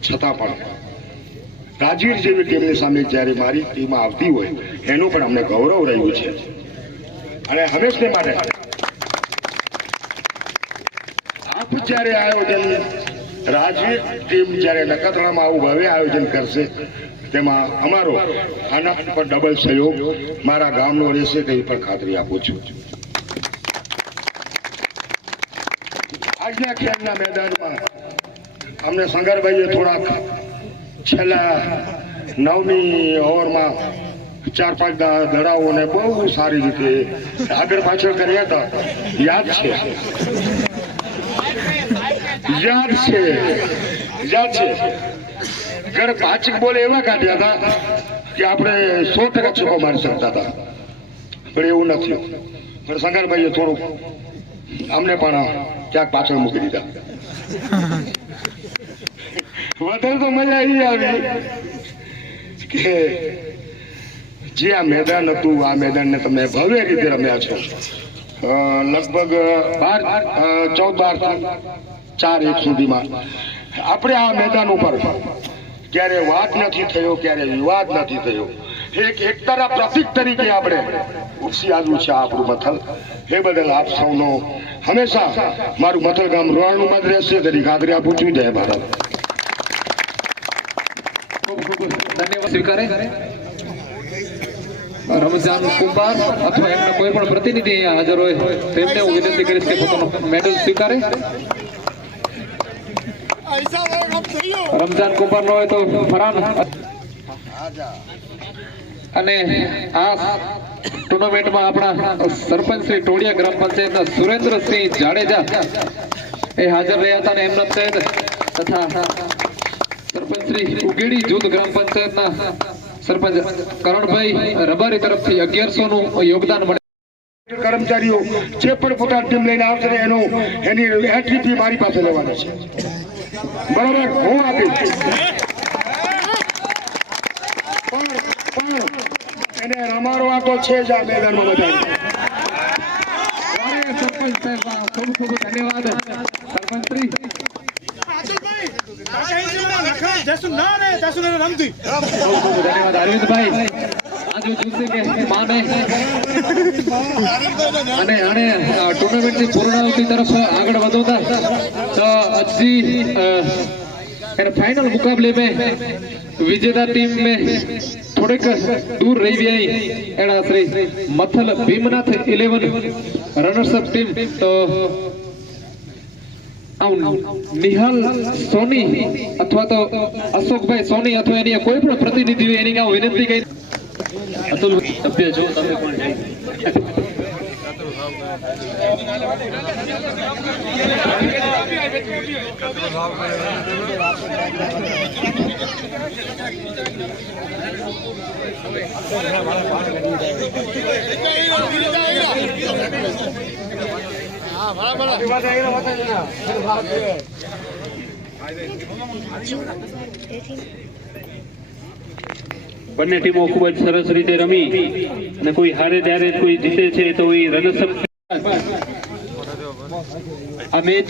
છતાં પણ રાજવીર જેવી ટીમની સામે જ્યારે મારી ટીમ આવતી હોય એનું પણ અમને ગૌરવ રહ્યું છે. અને હંમેશને માટે આપ જ્યારે આયોજન રાજવીર ટીમ જ્યારે નખત્રાણામાં આવું ભવ્ય આયોજન કરશે તેમાં અમારો આના પર ડબલ સહયોગ મારા ગામનો રહેશે તેવી પણ ખાતરી આપું છું. આજના ખેલના મેદાનમાં અમને શંકરભાઈએ થોડાક છેલ્લા 9મી ઓવરમાં 4-5 દડાઓને બહુ સારી રીતે આગળ પાછળ કર્યા હતા. યાદ છે ઘર 5 બોલ એવા કાઢ્યા હતા કે આપણે 100% છક્કો મારી શકતા હતા, પણ એવું નથી. પણ શંકરભાઈએ થોડુંક અમને પણ ક્યાંક પાછળ મૂકી દીધા. વધારે તો મજા એ આવી કે જે આ મેદાન હતું, આ મેદાનને તમે ભવ્ય રીતે રમ્યા છો. લગભગ 14-12 સુધીમાં આપણે આ મેદાન ઉપર ક્યારે વાત નથી થયો, ક્યારે વિવાદ નથી થયો. એક તરફ પ્રતિક તરીકે આપણે ઉપસી આવ્યું છે આપણું મથલ. એ બદલ આપ સૌનો હંમેશા મારું મથલ ગામ રોહાણુમાં જ રહેશે તેની ખાતરી આપું છું. જય ભારત. ધન્યવાદ સ્વીકારે રમજાન કુંભાર અથવા એમના કોઈ પણ પ્રતિનિધિ અહીંયા હાજર હોય તેમને હું વિનંતી કરીશ કે પોતાનો મેડલ સ્વીકારે. રમજાન કુંભાર નો હોય તો ફરાન. અને આ ટુર્નામેન્ટમાં આપણા સરપંચ શ્રી ટોડિયા ગ્રામ પંચાયતના સુરેન્દ્રસિંહ જાડેજા એ હાજર રહ્યા હતા અને એમના તથા સરપંચ શ્રી ઉગેડી જૂથ ગ્રામ પંચાયતના સરપંચ કરણભાઈ રબારી તરફથી 1100 નું યોગદાન મળે. કર્મચારીઓ જે પણ પોતાની ટીમ લઈને આવશે એની એન્ટ્રી ફી મારી પાસે લેવાની છે, બરાબર? હું આપીશ, પણ એને રમાડવા તો છે જ આ મેદાનમાં બધા. સરપંચ સાહેબ ખૂબ ખૂબ ધન્યવાદ. સરપંચ શ્રી ધન્યવાદ અરવિંદભાઈ. આજુ દિવસે કે માને અને આને ટુર્નામેન્ટની પૂર્ણાવતિ તરફ આગળ વધોતા તો અજી फाइनल मुकाबले में विजेता टीम में थोड़े दूर रही भी आई एड़ा Shri Mathal Bhimnath 11 runners up team तो निहाल सोनी अथवा तो अशोक भाई सोनी अथवा एनी कोई पण प्रतिनिधि हो एनी का विनंती कई अतुल सभ्य जो તમે કોણ છે બંને ટીમો ખૂબ જ સરસ રીતે રમી અને કોઈ હારે ત્યારે કોઈ જીતે છે તો એ રનર્સઅપ આ મેચ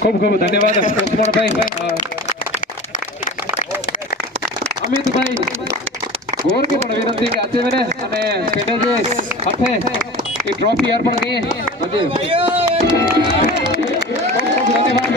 ખૂબ ખૂબ ધન્યવાદ લક્ષ્મણભાઈ. અમિતભાઈ ગોર કે પણ વિનંતી કે આજે મેને અને પેટે જે હાથે એ ટ્રોફી અર્પણ કરીએ બધે ખૂબ ધન્યવાદ.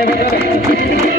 વગર